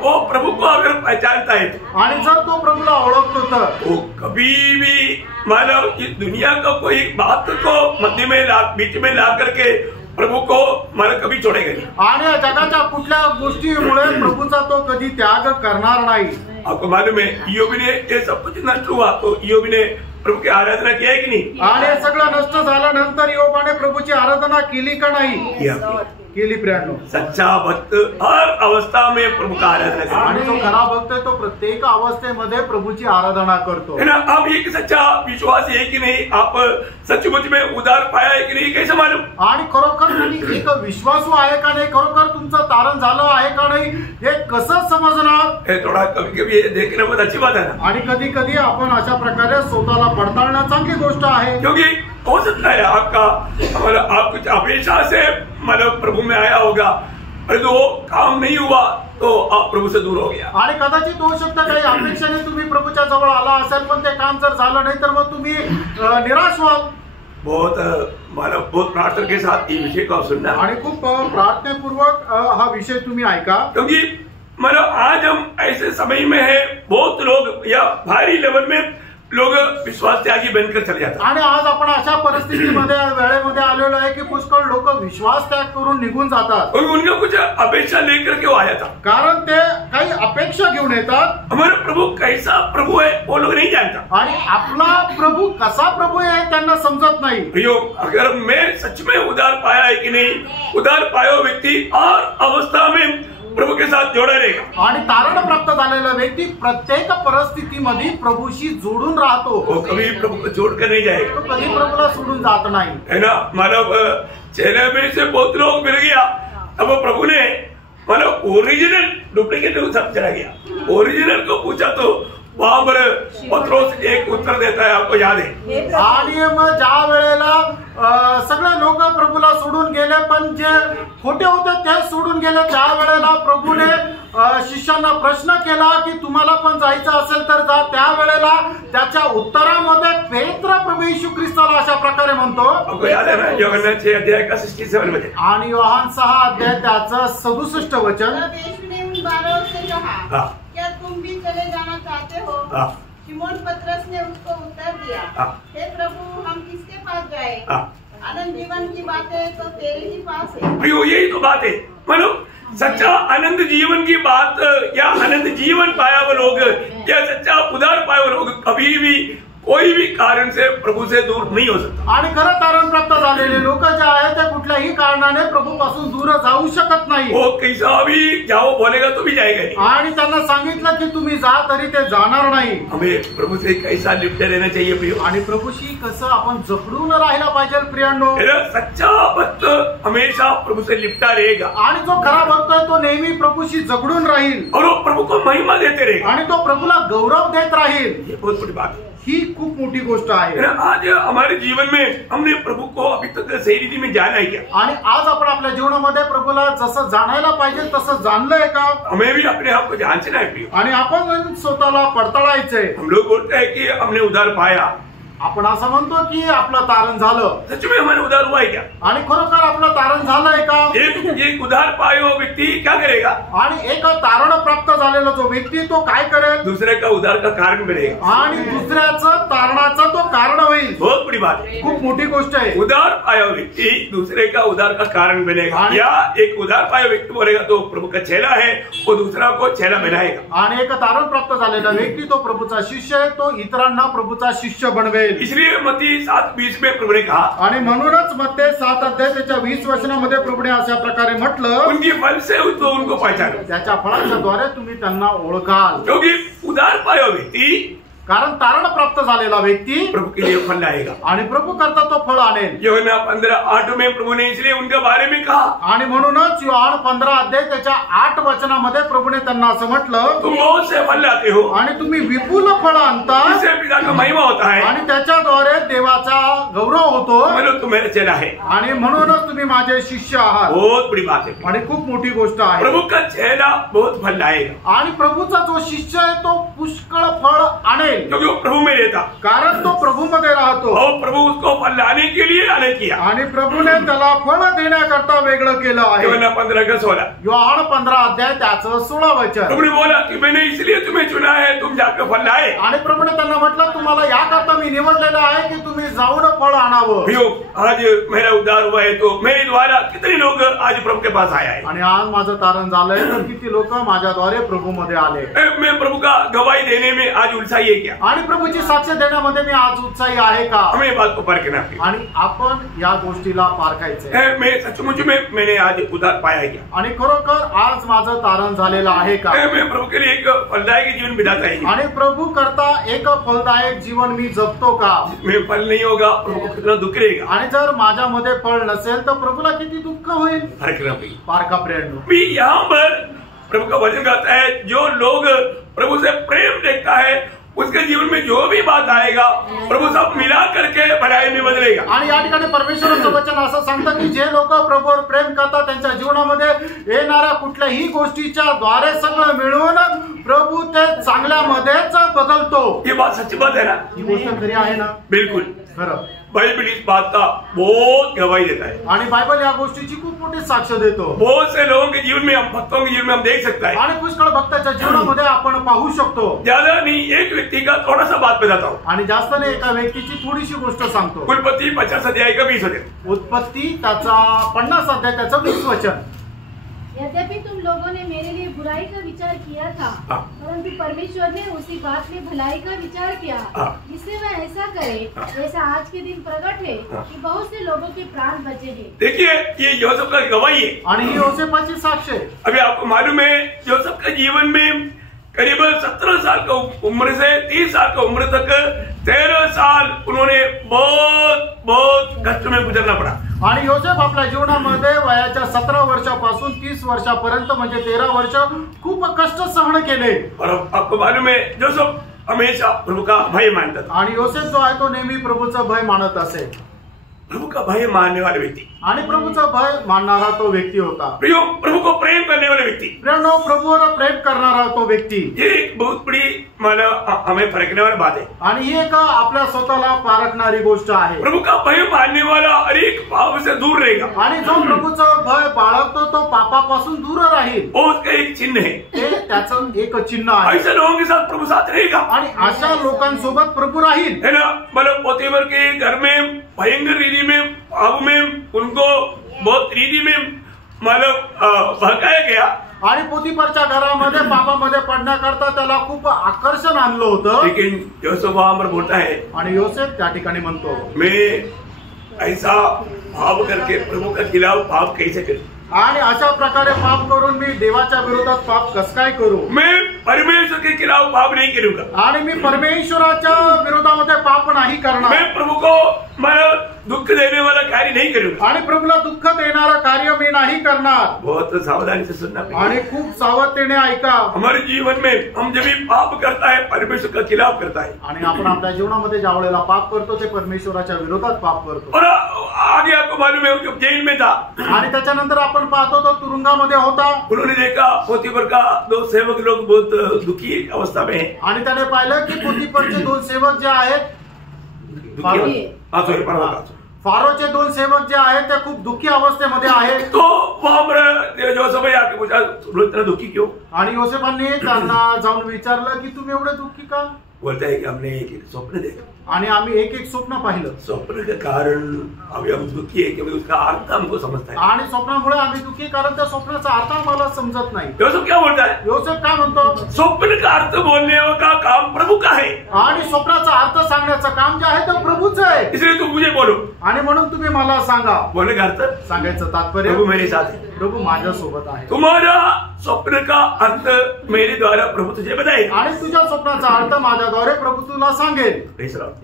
वो प्रभु को अगर पहचानता है आणि जर तो प्रभूला ओळखतो तर वो कभी भी मानव इस दुनिया का कोई बात को मध्य में बीच में ला करके प्रभु को मला कभी छोड़ेगा नहीं. आणि जगाच्या कुठल्या गोष्टीमुळे प्रभूचा तो कधी त्याग करणार नाही. आपको मालूम है ईयोब ने ये सब कुछ नष्ट हुआ तो ईयोब ने प्रभु की आराधना किया है कि नहीं? आणि सगळं नष्ट झाल्यानंतर योबाने प्रभूची आराधना केली का नाही? केली प्रियांनो. सच्चा भक्त हर अवस्था में प्रभु का आराधना करता. आणि जो खरा भक्त आहे तो प्रत्येक अवस्थेमध्ये प्रभूची आराधना करतो. है ना? आप एक सच्चा विश्वासी है कि नहीं? आप सचमुच में उद्धार पाया है कि नहीं? कैसे मालूम? आणि खरोखर तुम्ही एक विश्वासू आहे का नाही? खरोखर तुमचं तारण झालं आहे का नाही? हे कसं समजणार? थोड़ा कभी कभी देखने बहुत अच्छी बात है ना. आणि कधी कधी आपण अशा प्रकारे स्वतःला पडताळणं चांगली गोष्ट आहे. क्योंकि हो सकता है आपका मतलब आप कुछ अपेक्षा से मतलब प्रभु में आया होगा अरे तो वो काम नहीं हुआ तो आप प्रभु से दूर हो गया। आणि कदाचित होऊ शकतं काही अपेक्षेने तुम्ही प्रभूच्या जवळ आला असेल, पण ते काम जर झालं नाही तर मग तुम्ही निराश व्हाल। बहुत प्रार्थना के साथ ये विषय को सुनना, आणि खूप प्रार्थनापूर्वक हा विषय तुम्ही ऐका, क्योंकि आज हम ऐसे समय में है, बहुत लोग या भारी लेवल में लोग विश्वास त्यागी बनकर चले जातात। आणि आज आपण अशा परिस्थितीमध्ये वेळेमध्ये आलेलो आहे की पुष्कळ लोक विश्वास त्याग करून निघून जातात। उनका कुछ अपेक्षा लेकर के वो आया था, कारण ते काही अपेक्षा घेऊन येतात। हमारा प्रभु कैसा प्रभु है वो लोग नहीं जानता, आणि आपला प्रभु कसा प्रभु है त्यांना समजत नाही। भैया अगर मैं सच में उधार पाया है कि नहीं, उधार पाया व्यक्ति और अवस्था में प्रभु के साथ जोड़ा रहेगा। आणि तारण प्राप्त झालेला व्यक्ती प्रत्येक परिस्थितीमध्ये प्रभूशी जोडून राहतो, वो कभी प्रभु को छोड़कर नहीं जाएगा, तो कधी प्रभूला सोडून जात नाही, है ना। मानव चेहरे में से बहुत लोग मिल गया, अब प्रभु ने मतलब ओरिजिनल डुप्लीकेट सब चला गया। ओरिजिनल को पूछा तो वहां पर पत्रोस एक उत्तर देता है, आपको याद है। आणि मग ज्या वेळेला सगळे लोक प्रभूला सोडून गेले, पण जे खोटे होते ते सोडून गेले, त्या वेळेला प्रभूने शिष्यांना प्रश्न केला की तुम्हाला पण जायचं असेल तर जा। त्या वेळेला त्याच्या उत्तरामध्ये पेत्र प्रभू येशू ख्रिस्ताला अशा प्रकारे म्हणतो, योहन्ना 6 अध्याय का 67 मध्ये, आणि योहान 6 अध्याय त्याचं 67 वचन। तब यीशु ने उन 12 से कहा, क्या तुम भी चले जाना चाहते हो? शिमोन पतरस ने उसको उत्तर दिया, हे प्रभु, हम किसके पास जाए? आनंद जीवन की बातें तो तेरे ही पास है। यही तो बात है, मतलब सच्चा आनंद जीवन की बात या आनंद जीवन पाया हुआ लोग या सच्चा उधार पाए हुए लोग कभी भी कोई भी कारण से प्रभु से दूर नहीं हो सकता। आणि खरं तारण प्राप्त झालेले लोक जे आहेत ते कुठल्याही कारणाने प्रभू पासून दूर जाऊ शकत नाही। वो कैसा भी जाओ बोलेगा तो भी जाएगा नहीं, आणि त्यांना सांगितलं की तुम्ही जा तरी ते जाणार नाही। हमें प्रभु से कैसा लिप्त रहना चाहिए प्रियो, आणि प्रभूशी कसं आपण जखडून राहायला पाहिजे प्रियांनो। सच्चा भक्त हमेशा प्रभु से लिपटा रहेगा, आणि जो खरा भक्त आहे तो नेहमी प्रभूशी जखडून राहील, और वो प्रभु को महिमा देते रहेगा, आणि तो प्रभूला गौरव देत राहील। ये बहुत बड़ी बात है, ही खूप मोठी गोष्ट आहे। आज हमारे जीवन में हमने प्रभु को अभी तक सही रीति में जाना है क्या? आणि आज आपण आपल्या जीवनामध्ये प्रभूला जसं जाणायला पाहिजे तसं जाणलंय का? हमें भी अपने आप को जांचना है प्रिय, आणि आपण स्वतःला पडताळायचंय। हम लोग बोलते हैं कि हमने उधार पाया, आपण असं म्हणतो की आपलं तारण झालं, सच में हमारे उधार हुआ है क्या? आणि खरोखर आपलं तारण झालंय का? एक उधार पाए हुआ व्यक्ति क्या करेगा? आणि एक तारण प्राप्त झालेला जो व्यक्ती तो काय करेल? दूसरे का उधार का कारण बनेगा, आणि दुसऱ्याचं तारणाचा तो कारण होईल। बहुत बड़ी बात है, खूप मोठी गोष्ट आहे। उधार पाया हुआ व्यक्ति दूसरे का उधार का कारण बनेगा, या एक उधार पाया व्यक्ति बोलेगा तो प्रभु का चेला है, वो दूसरा को चेला बनाएगा। आणि एक तारण प्राप्त झालेला व्यक्ती तो प्रभूचा शिष्य आहे, तो इतरांना प्रभूचा शिष्य बनवेल। इसलिए मत्ती 7:20 में प्रभु ने कहा, आणि म्हणूनच मत्ती 7 अध्याय त्याच्या 20 वचनामध्ये प्रभूने अशा प्रकारे म्हटलं, उनकी फल से उनको पहचानो, त्याच्या फळाच्या द्वारे तुम्ही त्यांना ओळखाल। क्योंकि उधार पाया व्यक्ति, कारण तारण प्राप्त झालेला व्यक्ती प्रभु के लिए फल लाएगा, आणि प्रभू करता तो फळ आणेल। यूहन्ना 15:8 में प्रभु ने इसलिए उनके बारे में कहा, आणि म्हणूनच योहान 15 अध्याय त्याच्या 8 वचनामध्ये प्रभूने त्यांना असं म्हटलं, तुम बहुत से फल लाते हो, आणि तुम्ही विपुल फळ आणता, इससे पिता का महिमा होता है, आणि त्याच्याद्वारे देवाचा गौरव होतो, मतलब तुम मेरा चेला है, आणि म्हणूनच तुम्ही माझे शिष्य आहात। बहुत बड़ी बात है, आणि खूप मोठी गोष्ट आहे। प्रभु का चेला बहुत फल लाएगा, आणि प्रभूचा जो शिष्य आहे तो पुष्कळ फळ आणेल, क्योंकि वो प्रभु में रहता, कारण तो प्रभू मध्ये राहतो, और प्रभु उसको फल लाने के लिए आने किया, आणि प्रभूने त्याला फळ देण्याकरता वेगळं केलं आहे। यूहन्ना 15:16, योहान 15 अध्याय त्याचं 16 वचन। प्रभु ने बोला कि मैंने इसलिए तुम्हें चुना है, तुम जाकर फल लाए, आणि प्रभूने त्यांना म्हटलं तुम्हाला याकरता मी निवडलेलं आहे की तुम्ही जाऊन फळ आणावं। भैया आज मेरा उद्धार हुआ है तो मेरे द्वारा कितने लोग आज प्रभु के पास आया है, आणि आज माझं तारण झालंय तर किती लोक माझ्याद्वारे प्रभू मध्ये आले। मैं प्रभु का गवाही देने में आज उत्साही है क्या? आणि प्रभूची साक्ष देण्यामध्ये मी आज उत्साही आहे का? हमें बात को परखना है, आणि आपण या गोष्टीला पारखायचंय। मैं सचमुच में मैंने आज उद्धार पाया है क्या? आणि खरोखर आज माझं तारण झालेलं आहे का? मैं प्रभु के लिए एक फलदायक जीवन बिताता है, आणि प्रभू करता एक फलदायक जीवन मी जगतो का? मैं फल नहीं होगा प्रभु को कितना दुख रहेगा, आणि जर माझ्यामध्ये फळ नसेल तर प्रभूला किती दुःख होईल। परखना भी पारखा प्रेरणा भी यहाँ पर प्रभु का वचन कहता है, जो लोग प्रभु से प्रेम देखता है उसके जीवन में जो भी बात आएगा प्रभु सब मिला करके भलाई में बदलेगा। आणि या ठिकाणी परमेश्वराचं वचन असं सांगतं की जे लोक प्रभूवर प्रेम करतात त्यांच्या जीवनामध्ये येणाऱ्या कुठल्याही गोष्टीच्या द्वारे सगळं मिळून प्रभू ते चांगल्यामध्येच बदलतो। ये बात सच्ची बात है ना? ही गोष्ट खरी आहे ना? बिल्कुल खरं। बाइबल इस बात का बहुत गवाही देता है आणि बायबल या गोष्टीची खूप मोठी साक्ष देतो। बहुत से लोगों के जीवन में, हम भक्तों के जीवन में हम देख सकते हैं। आणि पुष्कळ भक्ताच्या जीवनामध्ये आपण पाहू शकतो। ज्यादा नहीं, एक व्यक्ति का थोड़ा सा बात बताता हूँ। आणि जास्त नाही, एका व्यक्तीची थोडीशी गोष्ट सांगतो। उत्पत्ति 50 अध्याय का 20 अध्याय। उत्पत्ती त्याचा 50 अध्याय त्याचं 20 वचन। यद्यपि तुम लोगों ने मेरे लिए बुराई का विचार किया था, परंतु परमेश्वर ने उसी बात में भलाई का विचार किया, जिससे वह ऐसा करे जैसा आज के दिन प्रकट है कि बहुत से लोगों के प्राण बचे हैं। देखिए, ये योसेफ का गवाही है। आणि ही योसेफाची साक्ष आहे। अभी आपको मालूम है, योसेफ के जीवन में करीब 17 साल का उम्र से 30 साल का उम्र तक 13 साल उन्होंने बहुत कष्ट में गुजरना पड़ा। आणि योसेफ आपल्या जीवनामध्ये वयाच्या 17 वर्षापासून 30 वर्षापर्यंत म्हणजे 13 वर्ष खूप कष्ट सहन केले। और आपको मालूम है, योसेफ हमेशा प्रभु का भय मानता था। आणि योसेफ जो आहे तो नेहमी प्रभूचा भय मानत असे। प्रभु का भय मानने वाला व्यक्ति, आणि प्रभूचा भय मानणारा तो व्यक्ती होता। प्रभु को प्रेम करने वाला व्यक्ति, प्रेरणा प्रभूवर प्रेम करणारा तो व्यक्ती। ये एक बहुत बड़ी हमें फरकने वाली बात है। आणि ही एक आपल्या स्वतःला पारखणारी गोष्ट आहे। प्रभु का भय मानने वाला हर एक पाप से दूर रहेगा। आणि जो प्रभूचं भय बाळगतो तो पापापासून दूर राहील। वो उसका एक चिन्ह है, ते त्याचं एक चिन्ह आहे। ऐसे लोगों के साथ प्रभु साथ रहेगा। आणि अशा लोकांसोबत प्रभु राहील, है ना? मतलब पोतीफर के घर में भयंकर रीति में, पाप में उनको बहुत रीति में मतलब बहकाया गया। आणि पोतीफरच्या घरामध्ये पापामध्ये पडण्याकरता त्याला खूप आकर्षण आणलं होतं। लेकिन योसेफ वहां पर बोलता है, आणि योसेफ त्या ठिकाणी म्हणतो, मैं ऐसा पाप करके प्रभु के खिलाफ पाप कैसे करूं? आणि अशा प्रकारे पाप करून मी देवाच्या विरोधात पाप कसं काय करू? मैं परमेश्वर के खिलाफ पाप नहीं करूंगा। आणि मी परमेश्वराच्या विरोधामध्ये पाप नाही करणार। मैं प्रभु को मला दुख देने वाला कार्य नहीं करूंगा। आणि प्रभूला दुःख देणारं कार्य मी नाही करणार। बहुत सावधानी से सुनना पड़ेगा। आणि खूप सावधतेने ऐका। हमारे जीवन में हम जब भी पाप करता है, परमेश्वर का खिलाफ करता है। आणि आपण आपल्या जीवनामध्ये ज्या वेळेला पाप करतो ते परमेश्वराच्या विरोधात पाप करतो। और आगे आपको मालूम है, जो जेल में था, आणि त्याच्यानंतर आपण पाहतो तो तुरुंगामध्ये होता। उन्होंने देखा पोतीफर का 2 सेवक लोग बहुत दुखी अवस्था में है। आणि त्याने पाहिलं की पोतीफरचे 2 सेवक जे आहेत, फारोचे 2 सेवक जे आहेत ते खूप दुःखी अवस्थेमध्ये आहेत। तो वहां पर योसेफ आके पूछा, तुम इतना दुखी क्यों? आणि योसेफांनी त्यांना जाऊन विचारलं की तुम्ही एवढे दुःखी का? बोलता है कि हमने एक स्वप्न देखा, आणि आम्ही एक एक स्वप्न पाहिलं। स्वप्न के कारण अभी हम दुखी है, क्योंकि उसका अर्थ हमको समझता है। आणि स्वप्नामुळे आम्ही दुःखी, कारण त्या स्वप्नाचा अर्थ आम्हाला समजत नाही। योसेफ क्या बोलता है? योसेफ काय म्हणतो? स्वप्न का अर्थ बोलने का काम प्रभु का है, आणि स्वप्नाचा अर्थ सांगण्याचं काम जे आहे ते प्रभूचं आहे। इसलिए तुम मुझे बोलो। आणि म्हणून तुम्ही मला सांगा। बोलने का अर्थ, सांगायचं तात्पर्य, प्रभु मेरे साथ है, प्रभू माझ्या सोबत आहे। तुम्हारा स्वप्न का अर्थ मेरे द्वारा प्रभु तुझे बताएगा। आणि तुझ्या स्वप्नाचा अर्थ माझ्याद्वारे प्रभू तुला सांगेल। Praise Lord.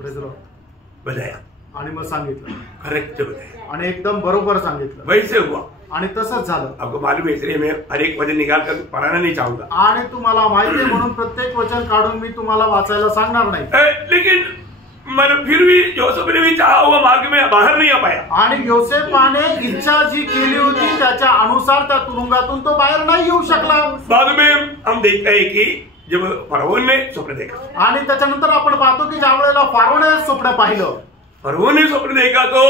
बताया, आणि मग सांगितलं, करेक्ट बताया, आणि एकदम बरोबर सांगितलं। वैसे हुआ। आणि तसंच झालं। आपको मालूम है, इसलिए मैं हर एक वचन निकाल कर पढ़ाना नहीं चाहूंगा। आणि तुम्हाला माहिती आहे म्हणून प्रत्येक वचन काढून मी तुम्हाला वाचायला सांगणार नाही। लेकिन मतलब फिर भी योसेफ ने भी चाहा हुआ मार्ग में बाहर नहीं आ पाया। आणि योसेफाने इच्छा जी केली होती त्याच्या अनुसार त्या तुरुंगातून तो बाहेर नाही येऊ शकला। बाद में हम देखते हैं कि जब फरवोन ने स्वप्न देखा, आणि त्याच्यानंतर आपण पाहतो की ज्या वेळेला फारोने स्वप्न पाहिलं, फरवोन ने स्वप्न देखा तो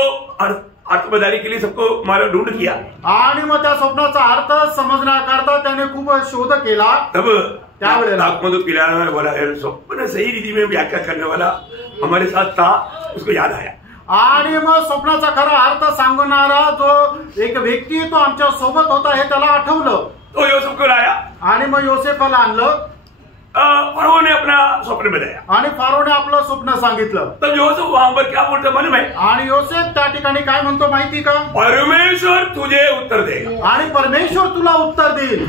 अर्थ बताने के लिए सबको मारा ढूंढ किया। आणि मग त्या स्वप्नाचा अर्थ समजण्याकरता त्याने खूप शोध केला। तब त्यावेळेला आत्मदूत पिलाने वाला बोला, स्वप्न सही रीति में व्याख्या करने वाला हमारे साथ था, उसको याद आया। आणि मग स्वप्नाचा खरा अर्थ सांगणारा जो एक व्यक्ती तो आमच्या सोबत होता हे त्याला आठवलं। तो योसेफ को लाया, आणि मग योसेफाला आणलं। फरवोन ने अपना स्वप्न बताया, आणि फारोने आपलं स्वप्न सांगितलं। तब योसेफ वहां पर क्या बोलता मालूम है? आणि योसेफ त्या ठिकाणी काय म्हणतो माहिती का? परमेश्वर तुझे उत्तर देगा। आणि परमेश्वर तुला उत्तर देईल।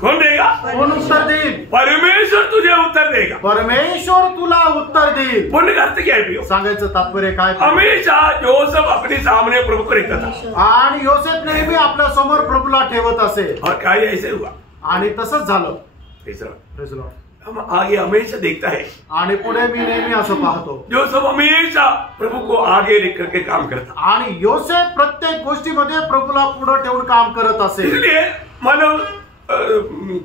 कौन देगा? कोण उत्तर देईल? परमेश्वर तुझे उत्तर देगा। परमेश्वर तुला उत्तर देईल। बोलने का अर्थ क्या है प्रियो? सांगायचं तात्पर्य काय? हमेशा योसेफ अपने सामने प्रभु को रखता था, आणि योसेफ नेहमी आपल्या समोर प्रभूला ठेवत असे। और क्या ऐसे हुआ? आणि तसंच झालं। तीसरा, प्रेज लॉर्ड। हम आगे हमेशा देखता है आणि पुढे मी नेहमी असं पाहतो, जो सब हमेशा प्रभु को आगे लेकर के काम करता। आणि योसेफ प्रत्येक गोष्टीमध्ये प्रभूला पुढे ठेवून काम करत असे। इसलिए मानो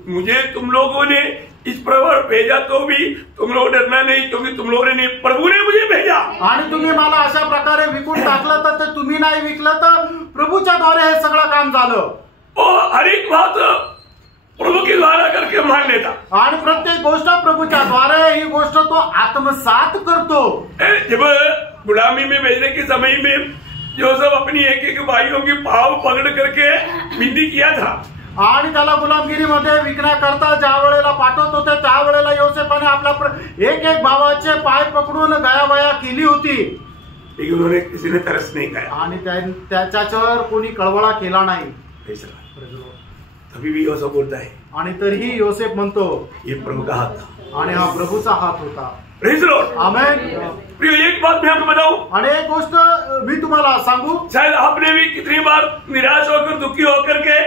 मुझे तुम लोगों ने इस प्रवर भेजा तो भी तुम लोग डरना नहीं, क्योंकि तुम लोगों ने नहीं, प्रभु ने मुझे भेजा। आणि तुम्ही मला अशा प्रकारे विकून टाकलं तर ते तुम्ही नाही विकलं तर प्रभूच्या द्वारे हे सगळं काम झालं। और हर एक बात प्रभु के द्वारा करके मान लेता, आणि प्रत्येक गोष्ट प्रभूच्या द्वारे ही गोष्ट तो आत्मसात करतो। जब गुलामी में भेजने के समय में जो सब अपनी एक एक भाइयों की पाव पकड़ करके विनती किया था, आणि त्याला गुलामगिरीमध्ये विकण्याकरता ज्या वेळेला पाठवत होते त्यावेळेला योसेफाने आपला एक एक भावाचे पाय पकडून गयावया केली होती, लेकिन उन्होंने किसी ने तरस नहीं खाया आणि त्याच्यावर कोणी कळवळा केला नाही। तभी भी योसेफ बोलता है, आणि तरीही योसेफ म्हणतो ये प्रभु का हाथ था, आणि हा प्रभूचा हात होता। Praise the Lord. आमेन। प्रिय, एक बात मैं आपको बताऊं, आणि एक गोष्ट मी तुम्हाला सांगू, शायद आपने भी कितनी बार निराश होकर दुखी होकर के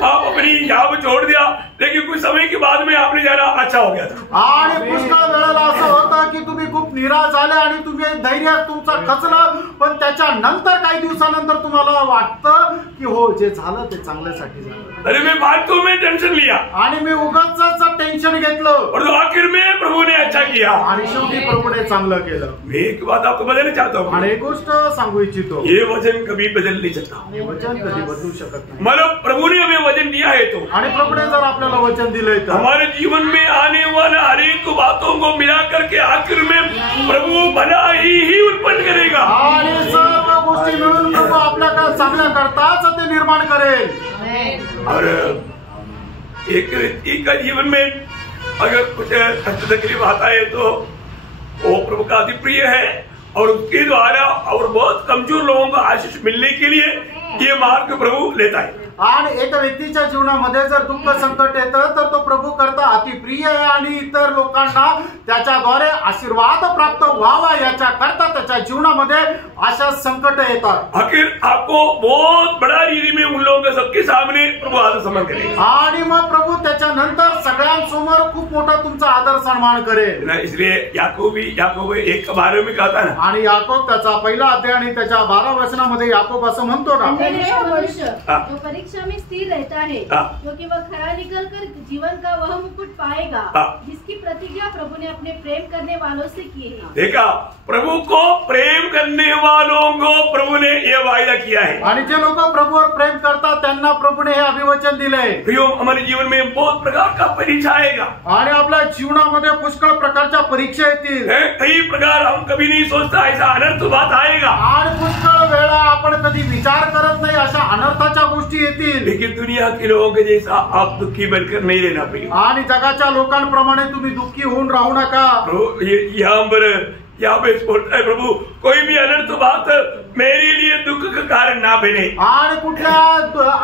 आप अपनी जॉब छोड़ दिया, लेकिन कुछ समय के बाद में आपने जाना अच्छा हो गया था। आणि पुष्कळ वेळेला असं होतं की तुम्ही खूप निराश झाले आणि तुम्ही धैर्य तुमचं खचलं, पण त्याच्या नंतर काही दिवसानंतर तुम्हाला वाटतं की हो जे झालं ते चांगल्यासाठी झालं। अरे मैं फालतू में टेंशन लिया, आणि मी उगाच टेन्शन घेतलं, और तो आखिर में प्रभु ने अच्छा किया, आणि शेवटी प्रभूने चांगलं केलं। मैं एक बात आपको बदलना चाहता हूँ, आणि एक गोष्ट सांगू इच्छितो, ये वचन कभी बदल नहीं सकता। हे वचन कधी बदलू शकत नाही। मतलब प्रभु ने हमें वचन दिया है तो आणि प्रभूने जर आपल्याला वचन दिलंय तर हमारे जीवन में आने वाला हर एक बातों को मिला करके आखिर में प्रभु भला ही उत्पन्न करेगा, आणि सर्व गोष्टी मिळून प्रभू आपल्याला चांगल्या करताच ते निर्माण करेल। और एक व्यक्ति का जीवन में अगर कुछ कष्ट तकलीफ आता है तो वो प्रभु का अति प्रिय है, और उसके द्वारा और बहुत कमजोर लोगों को आशीष मिलने के लिए ये मार्ग प्रभु लेता है। आणि एका व्यक्तीच्या जीवनामध्ये जर दुःख संकट येतं तर तो प्रभू करता अतिप्रिय आहे, आणि इतर लोकांना त्याच्याद्वारे आशीर्वाद प्राप्त व्हावा याच्या करता त्याच्या जीवनामध्ये अशा संकट येतात। आखिर आपको बहुत बड़ा रीति में उन लोगों के सबके सामने प्रभु आदर सम्मान करेगा, आणि मग प्रभू त्याच्यानंतर सगळ्यांसमोर खूप मोठा तुमचा आदर सन्मान करेल। इसलिए याकूब 1:12 में कहता है, आणि याकोब त्याचा पहिला अध्याय आणि त्याच्या 12 वचनामध्ये याकोब असं म्हणतो ना, मनुष्य जो परीक्षा में स्थिर रहता है, क्योंकि वह खरा निकल कर जीवन का वह मुकुट पाएगा जिसकी प्रतिज्ञा प्रभु ने अपने प्रेम करने वालों से की है। देखा, प्रभु को प्रेम करने वालों को प्रभु ने यह वायदा किया है, आणि जे लोक प्रभूवर प्रेम करतात त्यांना प्रभूने हे अभिवचन दिले। प्रियो, हमारे जीवन में बहुत प्रकार का परीक्षा आएगा, आणि आपल्या जीवनामध्ये पुष्कळ प्रकारच्या परीक्षा येतील। कई प्रकार हम कभी नहीं सोचता ऐसा अनर्थ बात आएगा, आणि पुष्कळ वेळा आपण कधी विचार करत नाही अशा अनर्थाच्या गोष्टी येतील। लेकिन दुनिया के लोगों के जैसा आप दुखी बनकर नहीं रहना पड़ेगा, आणि जगाच्या लोकांप्रमाणे तुम्ही दुःखी होऊन राहू नका। यहाँ पे बोलता है प्रभु, कोई भी अनर्थ बात मेरे लिए दुख का कारण ना बने, आणि कुठल्या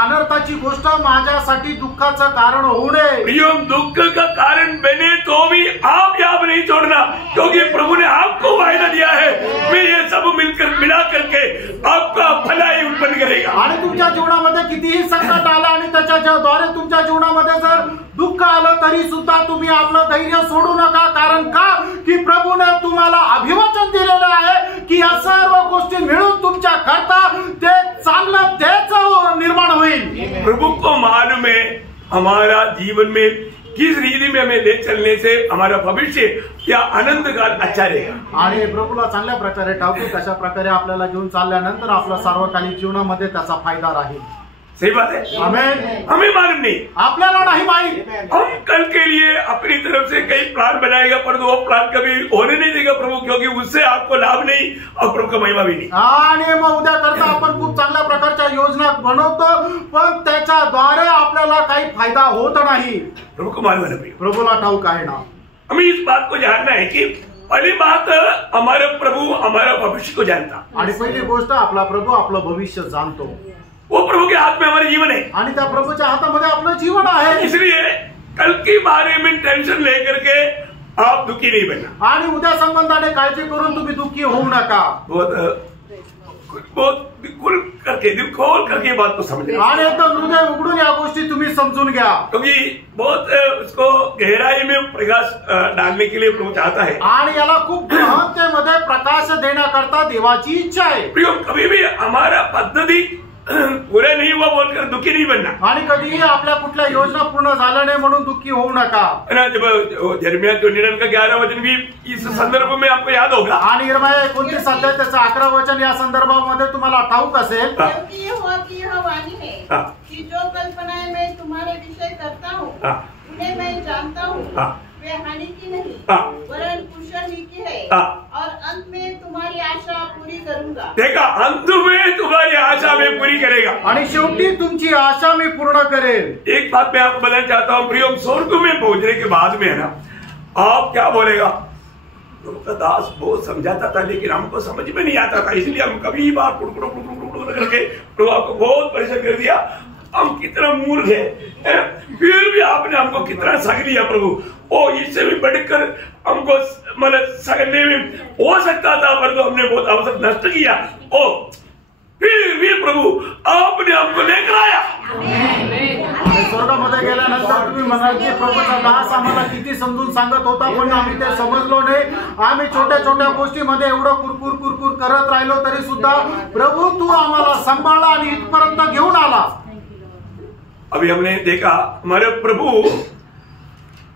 अनर्थाची गोष्ट माझ्यासाठी दुःखाचं कारण होऊ नये। प्रियो, दुख का कारण बने तो भी आप यहाँ नहीं छोड़ना, क्योंकि प्रभु ने आपको वायदा दिया है, मैं ये सब मिला करके आपका भलाई उत्पन्न करेगा। आणि तुमच्या जीवनामध्ये कितीही संकट आलं आणि त्याच्याद्वारे तुमच्या जीवनामध्ये जर दुःख आलं तरी सुद्धा तुम्ही आपलं धैर्य सोडू नका, कारण का की प्रभूने तुम्हाला अभिवचन दिलेलं आहे की या सर्व गोष्टी मिळून तुमच्या करता ते चांगलं तेच निर्माण होईल। प्रभु को मालूम है हमारा जीवन में किस रीति में हमें ले चलने से हमारा भविष्य या आनंद काल अच्छा रहेगा, आणि प्रभूला चांगल्या प्रकारे ठाऊक कशा प्रकारे आपल्याला घेऊन चालल्यानंतर आपल्या सार्वकालिक जीवनामध्ये त्याचा फायदा राहील। सही बात है, हमें मालूम नहीं, आपल्याला नाही माहित। हम कल के लिए अपनी तरफ से कई प्लान बनाएगा, पर वो प्लान कभी होने नहीं देगा प्रभु, क्योंकि उससे आपको लाभ नहीं और प्रभु का महिमा भी नहीं। आणि मग उद्या करता आपण खूप चांगल्या प्रकारच्या योजना बनवतो, पण त्याच्याद्वारे आपल्याला काही फायदा होत नाही। प्रभु को मालूम है, प्रभूला ठाऊक आहे ना। हमें इस बात को जानना है कि पहली बात हमारे प्रभु हमारा भविष्य को जानता, आणि पहिली गोष्ट आपला प्रभू आपलं भविष्य जाणतो। वो प्रभु के हाथ में हमारे जीवन है, आणि त्या प्रभूच्या हातामध्ये आपलं जीवन आहे। इसलिए कल के बारे में टेंशन लेकर के आप दुखी नहीं बनना, आणि उद्या संबंधाने काळजी करून तुम्ही दुःखी होऊ नका। बहुत खुल करके करके, दिल खोल करके बात को समझे आणि एकदम हृदय उघडून या गोष्टी तुम्ही समजून घ्या, क्योंकि बहुत उसको गहराई में प्रकाश डालने के लिए प्रभु चाहता है। आणि याला खूप गहनतेमध्ये प्रकाश देण्याकरता देवाची इच्छा आहे। प्रियो, कभी भी हमारा पद्धति पूरा नहीं हुआ बोलकर दुखी नहीं बनना, आणि कधीही आपल्या कुठल्या योजना पूर्ण झाल्या नाही म्हणून दुःखी होऊ नका। है ना। जब यिर्मयाह 29 का 11 वचन भी इस संदर्भ में आपको याद होगा, आणि यिर्मयाह 29 अध्याय त्याचं 11 वचन या संदर्भामध्ये तुम्हाला ठाऊक असेल, क्योंकि यहोवा की यह वाणी है हाँ। कि जो कल्पनाएं मैं तुम्हारे विषय करता हूँ हाँ। उन्हें मैं जानता हूँ, हाँ। वे हानि की नहीं हाँ। वरन कुशल ही की है, हाँ। और अंत में तुम्हारी आशा पूरी करूंगा। देखा, अंत में तुम्हारी आशा में पूरी करेगा। आणि शेवटी तुमची आशा मी पूर्ण करेल। एक बात मैं आपको बताना चाहता हूँ प्रियो, स्वर्ग में पहुंचने के बाद में है ना, आप क्या बोलेगा, प्रभु का दास बहुत समझाता था लेकिन हमको समझ में नहीं आता था, इसलिए हम कभी बार कुड़कुड़ करके प्रभु आपको बहुत परेशान कर दिया, हम कितना मूर्ख है, फिर भी आपने हमको कितना सग लिया प्रभु। ओ, इससे भी बढ़कर हमको मतलब सगने में हो सकता था, पर तो हमने बहुत अवसर नष्ट किया। ओ, फिर भी प्रभु आपने हमको लेकर आया। आणि स्वर्गामध्ये गेल्यानंतर तुम्ही म्हणाल की प्रभूचा दास आम्हाला किती समजून सांगत होता, पण आम्ही ते समजलो नाही। आम्ही छोट्या छोट्या गोष्टीमध्ये एवढं कुरकुर करत राहिलो तरी सुद्धा प्रभू तू आम्हाला सांभाळला आणि इथपर्यंत घेऊन आला। अभी हमने देखा हमारे प्रभु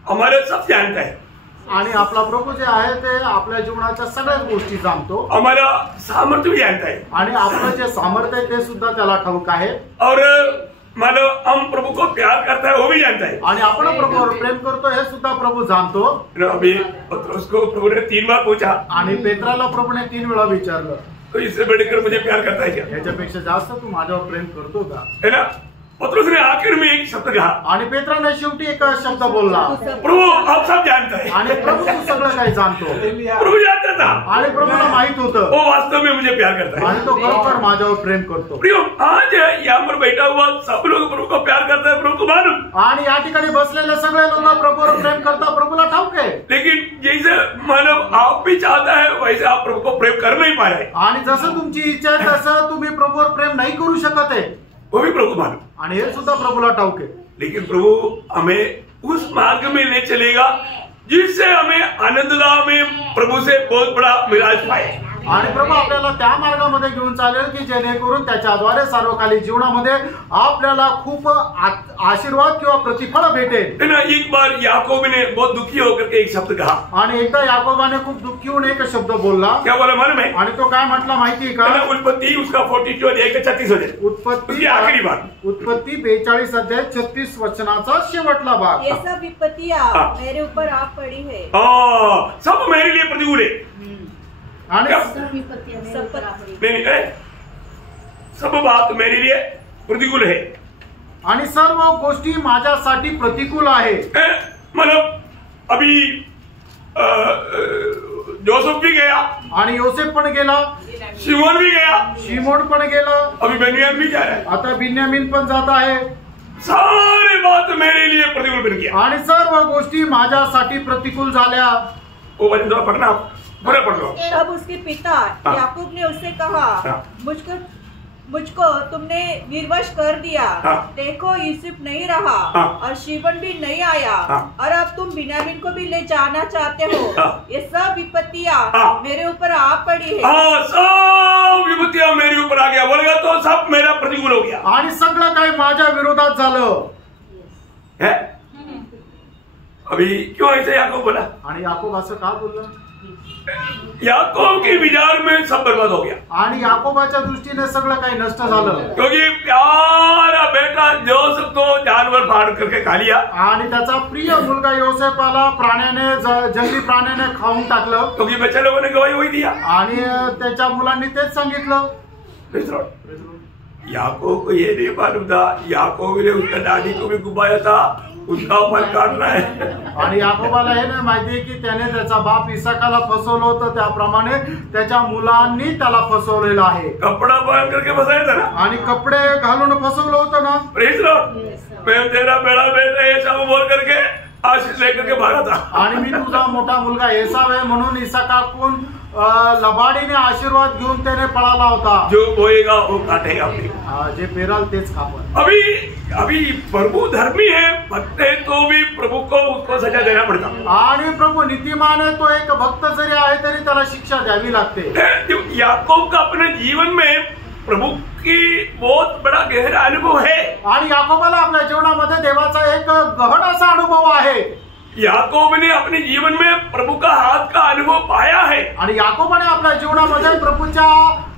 हमारे सब जानता है, आणि आपला प्रभू जे आहे ते आपल्या जीवनाच्या सगळ्याच गोष्टी जाणतो, हमारा सामर्थ्य भी जानता है, आणि आपलं जे सामर्थ्य आहे ते सुद्धा त्याला ठाऊक आहे, और मतलब हम प्रभु को प्यार करता है वो भी जानता है, आणि आपण प्रभूवर प्रेम करतो हे सुद्धा प्रभू जाणतो। अभी पत्रोस को प्रभु ने 3 बार पूछा, आणि पेत्राला प्रभूने 3 वेळा विचारलं, तो इससे बढ़कर मुझे प्यार करता है क्या, याच्यापेक्षा जास्त तू माझ्यावर प्रेम करतो का? है ना। पत्रोस ने आखिर में एक शब्द कहा, आणि पेत्राने शेवटी एक शब्द बोलला, प्रभु आप सब जानता है। आणि प्रभू तू सगळं काही जाणतो, प्रभु जानता था, आणि प्रभूला माहित होतं, वो वास्तव में मुझे प्यार करता है। आणि तो खरोखर माझ्यावर प्रेम करतो। प्रियो, आज यहाँ पर बैठा हुआ सब लोग प्रभु को प्यार करता है, प्रभु को मालूम, आणि या ठिकाणी बसलेले सगळे लोक प्रभूवर प्रेम करतात, प्रभूला ठाऊक आहे। लेकिन जैसे मानव आप भी चाहता है वैसे आप प्रभु को प्रेम कर नहीं पा रहे, आणि जसं तुमची इच्छा आहे तसं तुम्ही प्रभूवर प्रेम नाही करू शकत आहे, वो भी प्रभु को मालूम। आणि हे सुद्धा प्रभूला ठाऊक आहे। लेकिन प्रभु हमें उस मार्ग में ले चलेगा जिससे हमें आनंदगाह में प्रभु से बहुत बड़ा मिराज पाए, आणि प्रभू आपल्याला त्या मार्गामध्ये घेऊन चालेल की जेणेकरून त्याच्याद्वारे सार्वकालिक जीवनामध्ये आपल्याला खूप आशीर्वाद किंवा प्रतिफळ भेटेल। है ना। एक बार याकूब ने बहुत दुखी होकर के एक शब्द कहा, आणि एकदा याकोबाने खूप दुःखी होऊन एक शब्द बोलला, क्या बोला मालूम है? आणि तो काय म्हटला माहिती का? उत्पत्ति उसका 42 अध्याय उत्पत्ती आखिरी बात, उत्पत्ती 42 अध्याय 36 वचनाचा शेवटला भाग। ये सब विपत्तियां मेरे ऊपर आ पड़ी है, सब मेरे लिए प्रतिकूल है, आणि नहीं, सब बात मेरे लिए प्रतिकूल है, आणि सर्व गोष्टी माझ्यासाठी प्रतिकूल आहे। मतलब अभी जोसेफ भी गया, आणि योसेफ पण गेला, शिमोन भी गया, शिमोन पण गेला, अभी बेन्यामीन भी जा रहा है, आता बिन्यामीन पण जात आहे। सारी बात मेरे लिए प्रतिकूल बन गया, आणि सर्व गोष्टी माझ्यासाठी प्रतिकूल झाल्या। वो वचन थोड़ा पढ़ना, पूरा पढ़ लो। तब उसके पिता याकूब ने उससे कहा, मुझको तुमने निर्वश कर दिया, देखो यूसुफ नहीं रहा और शिमोन भी नहीं आया, और अब तुम बिन्यामीन को भी ले जाना चाहते हो, ये सब विपत्तियां मेरे ऊपर आ पड़ी है। सब विपत्तियां मेरे ऊपर आ गया बोलेगा तो सब मेरा प्रतिकूल हो गया, आणि सगळं काही माझ्या विरोधात झालं है। अभी क्यों ऐसे याकूब बोला? आणि याकोब असं का बोलला? याकूब के विचार में सब बर्बाद हो गया, आणि याकोबाच्या दृष्टीने सगळं काही नष्ट झालं, क्योंकि प्यारा बेटा जोसेफ को जानवर फाड़ करके खा लिया, आणि त्याचा प्रिय मुलगा योसेफाला प्राण्याने जंगली प्राण्याने खाऊन टाकलं, क्योंकि बच्चे लोगों ने गवाही वही दिया, आणि त्याच्या मुलांनी तेच सांगितलं। याकूब को ये नहीं मालूम था, याकूब ने उसका दादी को भी घुमाया था, उसका फल काटना है, आणि याकोबाला हे नाही माहिती की त्याने त्याचा बाप इसाकाला फसवलं होतं, त्याप्रमाणे त्याच्या मुलांनी त्याला फसवलेलं आहे। कपड़ा पहन करके फंसाया था ना, आणि कपडे घालून फसवलं होतं ना। प्रेज लॉर्ड, मैं तेरा बड़ा बेटा ये सब बोल करके आशीष लेकर के भागा था, आणि मी तुझा मोठा मुलगा एसाव आहे म्हणून इसाकाकडून लबाडीने आशीर्वाद घेऊन त्याने पळाला होता. जो बोएगा वो काटेगा अपनी. जे पेराल तेच खापर. अभी प्रभु धर्मी है, भक्त है, तो भी प्रभु को उसको सजा देना पड़ता. आणि प्रभु नीतिमान है, तो एक भक्त जरी आहे तरी त्याला शिक्षा द्यावी लागते. याकूब का अपने जीवन में प्रभु की बहुत बड़ा गहरा अनुभव है. आणि याकोबाला आपल्या जीवनामध्ये देवाचा एक गहन असा अनुभव आहे. याकूब ने अपने जीवन में प्रभु का हाथ का अनुभव पाया है. आणि याकोबाने आपल्या जीवनामध्ये प्रभूच्या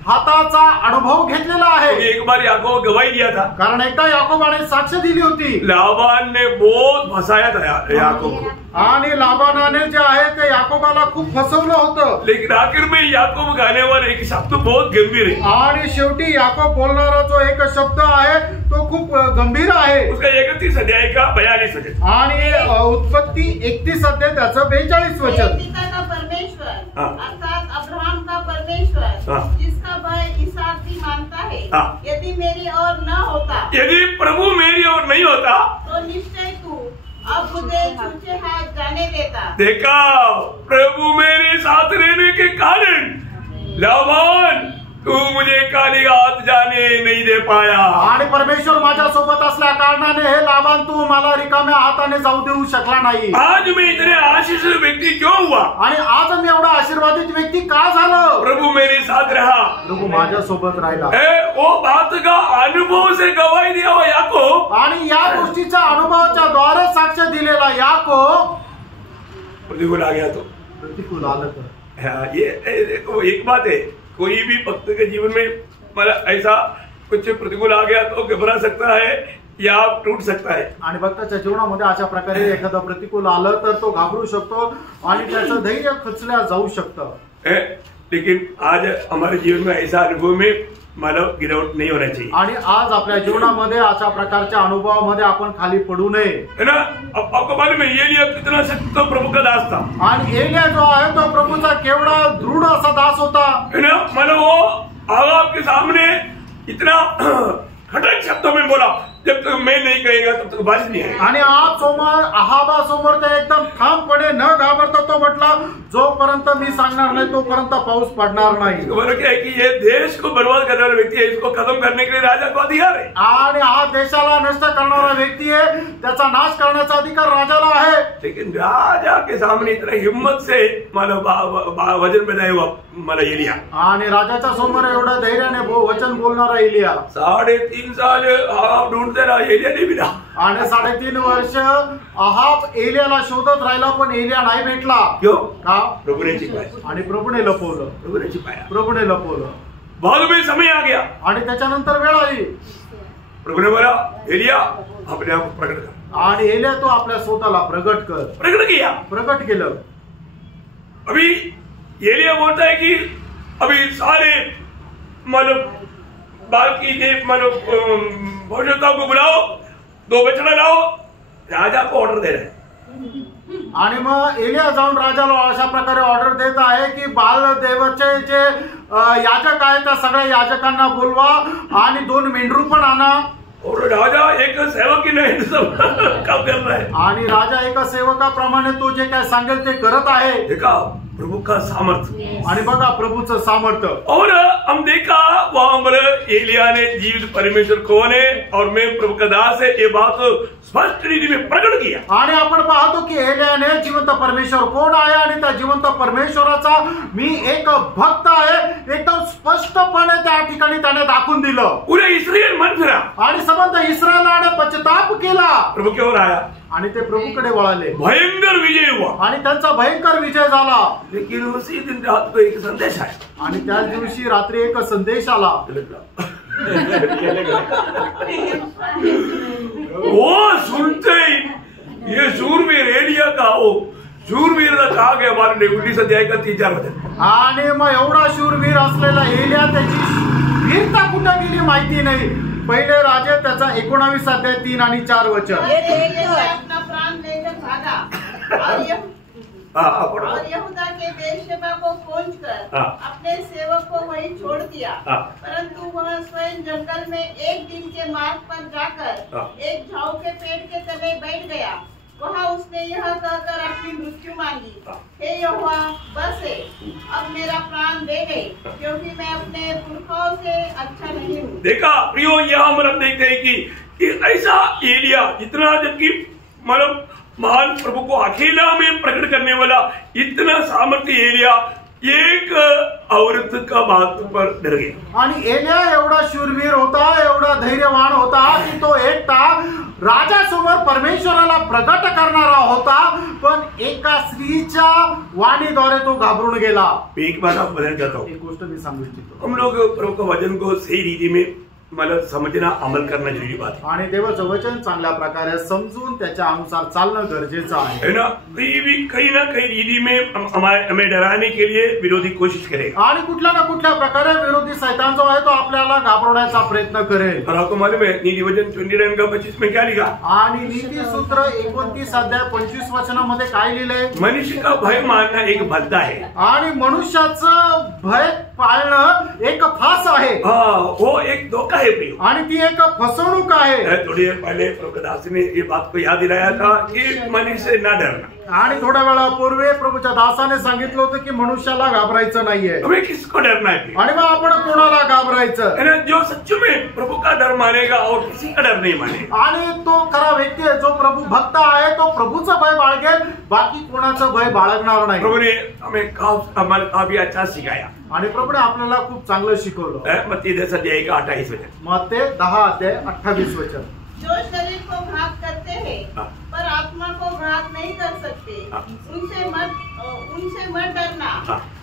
हाताचा अनुभव घेतलेला आहे. एक बार याकूब गवाही दिया था. कारण एकदा याकोबाने साक्ष दिली होती. लाबान ने बहुत फसाया था याकूब को. आणि लाबानाने जे आहे ते याकोबाला खूप फसवलं होतं. लेकिन आखिर में याकूब गाने वाला एक शब्द बहुत गंभीर है. आणि शेवटी याकोब बोलणारा जो एक शब्द आहे तो खूप गंभीर आहे. उसका 31 अध्याय का 42 वचन. आणि उत्पत्ती 31 अध्याय त्याचं 42 वचन. पिता का परमेश्वर हाँ। अर्थात अब्राहम का परमेश्वर हाँ। जिसका भय इसहाक भी मानता है, हाँ। यदि मेरी ओर न होता, यदि प्रभु मेरी ओर नहीं होता, तो निश्चय तू अब मुझे छूछे हाथ जाने देता. देखा प्रभु मेरे साथ रहने के कारण लाबान तू मुझे काली हाथ जाने नहीं दे पाया. आणि परमेश्वर माझ्या सोबत असल्या कारणाने हे लाबान तू मला रिकाम्या हाताने जाऊ देऊ शकला नाही. आज मैं इतने आशीषित व्यक्ति क्यों हुआ? आणि आज मी एवढा आशीर्वादित व्यक्ती का झालो? प्रभु मेरे साथ रहा. प्रभू माझ्या सोबत राहिला. वो बात का अनुभव से गवाही दिया हुआ याकूब. आणि या गोष्टीच्या अनुभवाच्या द्वारे साक्ष दिलेला याकोब प्रतिकूल आ गया तो प्रतिकूल आलं तर. ये देखो एक बात है, कोई भी भक्त के जीवन में मतलब ऐसा कुछ प्रतिकूल आ गया तो घबरा सकता है या टूट सकता है. आणि भक्ताच्या जीवनामध्ये अशा प्रकारे एखादं प्रतिकूल आलं तर तो घाबरू शकतो आणि त्याचं धैर्य खचल्या जाऊ शकतं. लेकिन आज हमारे जीवन में ऐसा अनुभव में मानव गिरावट नहीं होना चाहिए. आणि आज आपल्या जीवनामध्ये अशा प्रकारच्या अनुभवामध्ये आपण खाली पडू नये. है ना. अब आपको मालूम है एलिया कितना सख्त प्रभु का दास था. आणि एलिया जो आहे तो प्रभूचा केवढा दृढ असा दास होता. है ना. मतलब वो आगाब के सामने इतना खटक शब्दों में बोला, जब तक मैं नहीं कहेगा तब तक बारिश नहीं आएगी. आणि आज समोर आहाबा समोर ते एकदम ठामपणे न घाबरता तो म्हटला, जोपर्यंत मी सांगणार नाही तोपर्यंत पाऊस पडणार नाही. बरं क्या है कि ये देश को बर्बाद करने वाला व्यक्ति है, इसको खत्म करने के लिए राजा को अधिकार है. आणि हा देशाला नष्ट करणारा व्यक्ती आहे, त्याचा नाश करण्याचा अधिकार राजाला आहे. लेकिन राजा के सामने इतना हिम्मत से मतलब वचन बनाया हुआ मला एलिया. आणि राजाच्या समोर एवढं धैर्याने वचन बोलणारा एलिया. 3.5 साल आहाब ढूंढते रहा, एलिया नहीं मिला. आणि 3.5 वर्ष आहाब एलियाला शोधत राहिला पण एलिया नाही भेटला. क्यों? का? प्रभु ने छिपाया. आणि प्रभूने लपवलं. प्रभु ने छिपाया. प्रभूने लपवलं. बाद में समय आ गया. आणि त्याच्यानंतर वेळ आली. प्रभु ने बोला एलिया अपने आप को प्रकट कर. आणि एलिया तो आपल्या स्वतःला प्रगट कर. प्रकट किया. प्रगट केलं. अभी एलिया बोलता है कि अभी सारे मतलब बाकी मतलब भविष्यताओं को बुलाओ, 2 बछड़ा लाओ. राजा को ऑर्डर दे रहे हैं. आणि मग एलिया जाऊन राजाला अशा प्रकारे ऑर्डर देत आहे की बाल देवाचे जे याजक आहेत त्या सगळ्या याजकांना बोलवा आणि 2 मेंढरू पण आणा. और राजा एक सेवक की नहीं सब काम कर रहा है. आणि राजा एका सेवकाप्रमाणे तो जे काय सांगेल ते करत आहे. देखा प्रभु का सामर्थ्य. आणि बघा प्रभूचं सामर्थ्य. और हम देखा वहां पर एलिया ने जीवित परमेश्वर कौन है और मैं प्रभु का दास है ये बात स्पष्ट रीति में प्रकट किया. आणि आपण पाहतो की एलियाने जिवंत परमेश्वर कोण आहे आणि त्या जिवंत परमेश्वराचा मी एक भक्त आहे एकदम स्पष्टपणे त्या ठिकाणी त्याने दाखवून दिलं. पूरे इस्रायल मन फिरा आणि संबंध इस्रायलाने पश्चाताप केला. प्रभु की ओर आया. आणि ते प्रभूकडे वळाले. भयंकर विजय हुआ. आणि त्यांचा भयंकर विजय झाला. लेकिन उसी दिन रात को एक संदेश आया. आणि त्याच दिवशी रात्री एक संदेश आला. वो सुनते ही ये शूरवीर एलिया का हो शूरवीर कहा गया मालूम नहीं. 19 अध्याय का 3-4 वचन. आणि मग एवढा शूरवीर असलेला एलिया त्याची वीरता कुठं गेली माहिती नाही. पहिले राजे त्याचा 19 अध्याय 3 आणि 4 वचन. अपना प्राण लेकर भागा और यहूदा के बेरशेबा को पहुंचकर अपने सेवक को वहीं छोड़ दिया. परंतु वह स्वयं जंगल में एक दिन के मार्ग पर जाकर एक झाऊ के पेड़ के तले बैठ गया वहाँ उसने यह कहकर अपनी मृत्यु मांगी, हे यहोवा बस है, अब मेरा प्राण दे गए, क्योंकि मैं अपने पुरखाओं से अच्छा नहीं हूँ। देखा प्रियो, यह हम अब देखते हैं कि ऐसा एलिया इतना, जबकि मतलब महान प्रभु को अकेला में प्रकट करने वाला इतना सामर्थ्य एलिया एक औरत का बात पर डर गया। आणि एलिया एवढा शूरवीर होता, एवढा धैर्यवान होता की तो एकटा राजासमोर परमेश्वराला प्रकट करणारा होता, पण एका स्त्रीच्या वाणीद्वारे तो घाबरून गेला। एक बात आप बदल जाता हूँ, एक गोष्ट मी सांगू इच्छितो, हम लोग प्रभु का वचन को सही रीति में मतलब समझना, अमल करना जरूरी बात है। आणि देवाचं वचन चांगल्या प्रकारे समजून त्याच्या अनुसार चालणं गरजेचं आहे, है ना। कहीं ना कहीं रीति में हमें डराने के लिए विरोधी कोशिश करेगा, आणि कुठल्या ना कुठल्या प्रकारे विरोधी शैतान जो आहे तो आपल्याला घाबरवण्याचा प्रयत्न करेल। और आपको मालूम है नीति वचन 29:25 में क्या लिखा? आणि नीती सूत्र 29 अध्याय 25 वचनामध्ये काय लिहिलंय? मनुष्य का भय मानना एक भद्दा है, आणि मनुष्याचं भय पाळणं एक फास आहे, हाँ वो एक धोखा है प्रियो, आणि ती एक फसवणूक आहे। थोड़ी देर पहले प्रभु दास ने ये बात को याद दिलाया था कि मनुष्य से ना डरना, आणि थोड्या वेळापूर्वी प्रभूच्या दासाने सांगितलं होतं की मनुष्याला घाबरायचं नाहीये, हमें किसको डरना है? आणि मग आपण कोणाला घाबरायचं? है ना, जो सच्चू में प्रभु का डर मानेगा और किसी का डर नहीं मानेगा, आणि तो खरा व्यक्ती आहे जो प्रभु भक्त आहे, तो प्रभूचं भय बाळगेल, बाकी कोणाचं भय बाळगणार नाही। प्रभु ने हमें काफी अच्छा सिखाया, आणि प्रभूने आपल्याला खूप चांगलं शिकवलं। मत्ती 10 अध्याय का 28 वचन, मत्ते 10 अध्याय 28 वचन, जो शरीर को घात करते हैं पर आत्मा को घात नहीं कर सकते, उनसे मत डरना,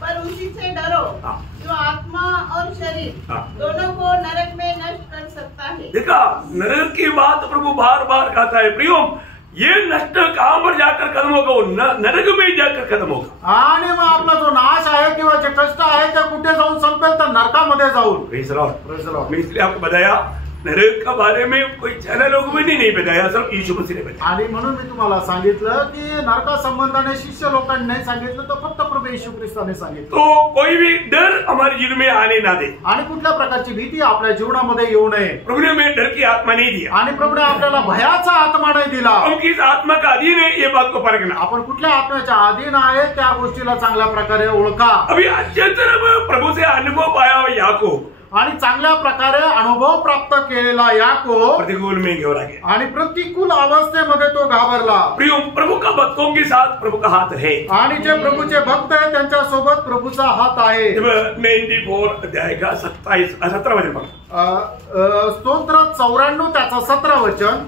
पर उसी से डरो जो आत्मा और शरीर दोनों को नरक में नष्ट कर सकता है। देखा, नरक की बात प्रभु बार बार कहता है, प्रियो ये नष्ट कहां पर जाकर खत्म होगा? वो नरक में जाकर खत्म होगा, आणि मग आपला जो नाश आहे किंवा जे कष्ट आहे ते कुठे जाऊन संपेल? तर नरकामध्ये जाऊन। Praise Lord. मैं इसलिए आपको बताया नरक का बारे में कोई चैनल लोगों ने नहीं बताया, सिर्फ यीशु मसीह ने बताया। आणि म्हणून मी तुम्हाला सांगितलं की नरका संबंधाने शिष्य लोकांनी नाही सांगितलं, तर फक्त प्रभू येशू ख्रिस्ताने सांगितलं। तो कोई भी डर हमारे जीवन में आने ना दे, आणि कुठल्या प्रकारची भीती आपल्या जीवनामध्ये येऊ नये। प्रभु ने हमें डर की आत्मा नहीं दिया, आणि प्रभूने आपल्याला भयाचा आत्मा नाही दिला। हम किस आत्मा का अधीन है ये बात को परखना, आपण कुठल्या आत्म्याच्या अधीन आहे त्या गोष्टीला चांगल्या प्रकारे ओळखा। अभी अच्छे तरह प्रभु से अनुभव पाया हुआ याकूब, आणि चांगल्या प्रकारे अनुभव प्राप्त केलेला याकोब प्रतिकूल में घोड़ा गया, आणि प्रतिकूल अवस्थेमध्ये तो घाबरला। प्रियो प्रभु का भक्तों के साथ प्रभु का हात है, आणि जे प्रभूचे भक्त आहेत त्यांच्या सोबत प्रभूचा हात आहे। 94 अध्याय का 17 वचन पढ़ो, स्तोत्र 94 त्याचा 17 वचन,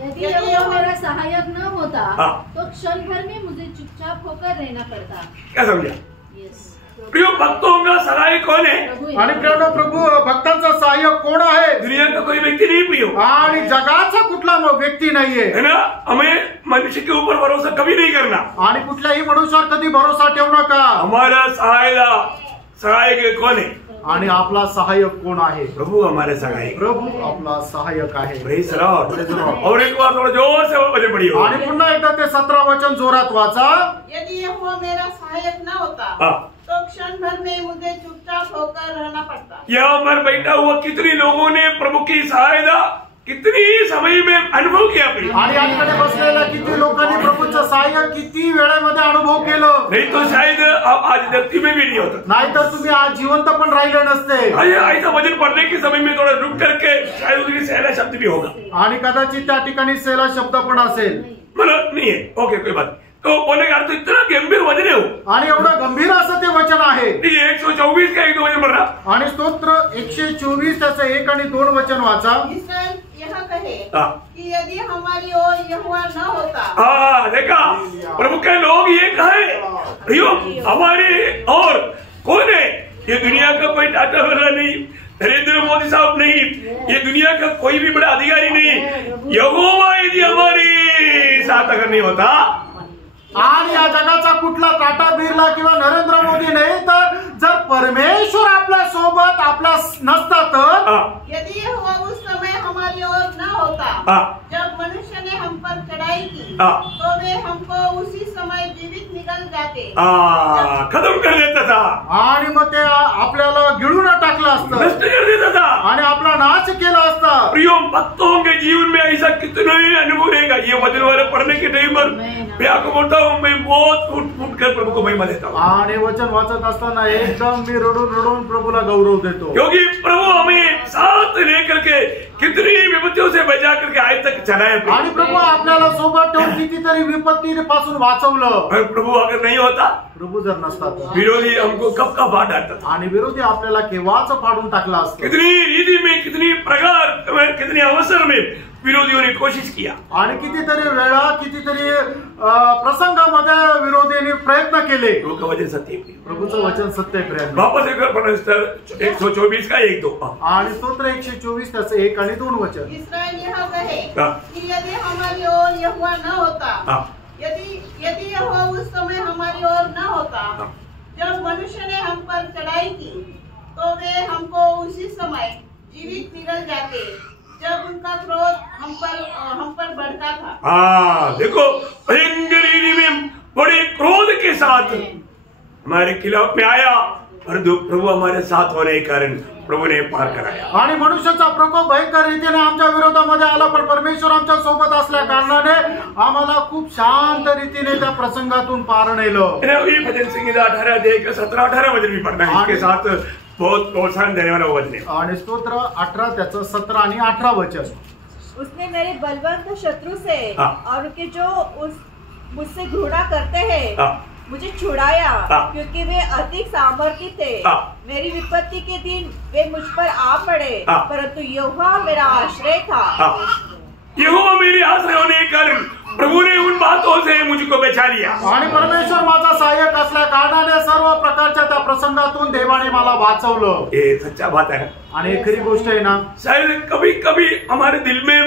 यदि यहोवा मेरा सहायक न होता तो क्षण भर में मुझे चुपचाप होकर रहना पड़ता। क्या समझा? यस, प्रियो भक्तों का सहायक कौन है? आणि प्रिय प्रभू भक्तांचा सहाय्यक कोण आहे? दुनिया का कोई व्यक्ति नहीं प्रियो, आणि जगाचा कुठला व्यक्ती नाहीये, है ना। हमें मनुष्य के ऊपर भरोसा कभी नहीं करना, आणि कुठल्याही मनुष्यावर कधी भरोसा ठेवू नका। हमारा सहायक कौन है? आणि आपला सहाय्यक कोण आहे? प्रभु हमारे सहायक, प्रभू आपला सहाय्यक आहे। Praise Lord. और एक बार थोड़ा जोर से वचन पढ़िए, आणि पुन्हा एकदा ते 17 वचन जोरात वाचा। यदि यहोवा मेरा सहायक न होता तो क्षण भर में मुझे चुपचाप होकर रहना पड़ता। यहाँ पर बैठा हुआ कितने लोगों ने प्रभु की सहायता कितनी समय में अनुभव किया? आणि याकडे बसलेल्या किती लोकांनी प्रभूचं सहाय्य किती वेळेमध्ये अनुभव केलं? नहीं तो शायद आप आज धरती में भी नहीं होता, नाहीतर तुम्ही आज जिवंत पण राहिले नसते। ऐसा वचन पढ़ने के समय में थोड़ा रुक करके शायद उसकी सहला शब्द भी होगा, आणि कदाचित त्या ठिकाणी सेला शब्द पण असेल, मतलब नहीं है, ओके कोई बात। तो बोले का अर्थ इतना गंभीर वचन है वो, आणि एवढं गंभीर असं ते वचन आहे। 124 का 1-2 वचन पढ़ रहा, आणि स्तोत्र 124 त्याचं 1 आणि 2 वचन वाचा। इसराइल यह कहे कि यदि हमारी ओर यहोवा न होता। देखा, प्रभु के लोग ये कहे, प्रियो हमारी और कौन है? ये दुनिया का कोई टाटा बिरला नहीं, नरेंद्र मोदी साहब नहीं, ये दुनिया का कोई भी बड़ा अधिकारी नहीं, यहोवा यदि हमारी साथ अगर नहीं होता, आणि या जगाचा कुठला टाटा बिर्ला किंवा नरेंद्र मोदी नाही, तर जर परमेश्वर आपल्या सोबत आपला नसता तर यदि यहोवा उस समय हमारी ओर न होता जब मनुष्य ने हम पर चढ़ाई की, तो वे हमको उसी समय जीवित निकल जाते, खत्म कर देता था, आणि मग ते आपल्याला गिळून टाकलं असतं, नष्ट कर देता था। आणि आपला नाश केला असता। प्रियो, भक्तों के जीवन में ऐसा कितना ही अनुभव रहेगा। ये वचन वाले पढ़ने के टाइम पर मैं आपको बोलता हूँ, मैं बहुत फूट कर प्रभु को महिमा देता हूँ। आणि वचन वाचत असताना एकदम मी रडून रडून प्रभूला गौरव देतो, क्योंकि प्रभु हमें साथ लेकर के कितनी विपत्तियों से बचा करके आज तक चलाए। आणि प्रभू आपल्याला सोबत ठेवून कितीतरी विपत्तीपासून वाचवलं। अगर प्रभु अगर नहीं होता, प्रभू जर नसता तर विरोधी हमको कब का फाड़ डालता था। आणि विरोधी आपल्याला केव्हाच फाडून टाकला असता। कितनी रीति में, कितनी प्रकार, कितने अवसर में विरोधियों ने कोशिश किया, आणि कितीतरी वेळा कितीतरी प्रसंगामध्ये विरोधीने प्रयत्न केले। प्रभु का वचन सत्य है। प्रभूचं वचन सत्य आहे प्रिय। वापस एक बार पढ़ना स्तर 124 का 1-2। आणि स्तोत्र 124 त्याचं 1 आणि 2 वचन। इस्राएल यह कहे कि यदि हमारी ओर यहोवा न होता, यदि यहोवा उस समय हमारी ओर न होता जब मनुष्य ने हम पर चढ़ाई की, तो वे हमको उसी समय जीवित निगल जाते जब उनका क्रोध हम पर भड़का था। हाँ, देखो भयंकर रीति में बड़े क्रोध के साथ हमारे खिलाफ में आया, और प्रभु हमारे साथ होने के कारण प्रभु ने पार कराया। आणि मनुष्याचा प्रकोप भयंकर रीतीने आमच्या विरोधामध्ये आला, पण परमेश्वर आमच्या सोबत असल्या कारणाने आम्हाला खूप शांत रीतीने त्या प्रसंगातून पार नेलं। भजन संगीता 18-17-18 वचन भी पढ़ना है, इसके साथ बहुत प्रोत्साहन देने वाला वचन है। आणि स्तोत्र 18 त्याचं 17 आणि 18 वचन। उसने मेरे बलवंत शत्रु से और उनके जो मुझसे घृणा करते हैं मुझे छुड़ाया, क्योंकि वे अधिक सामर्थी थे। मेरी विपत्ति के दिन वे मुझ पर आ पड़े, परंतु यहोवा मेरा आश्रय था। यहोवा मेरे आश्रय होने के कारण प्रभु ने उन बातों से मुझको बचा लिया। आणि परमेश्वर माझा सहाय्यक असल्या कारणाने सर्व प्रकारच्या त्या प्रसंगातून देवाने मला वाचवलं। ये सच्चा बात है आणि खरी गोष्ट आहे ना। शायद कभी कभी हमारे दिल में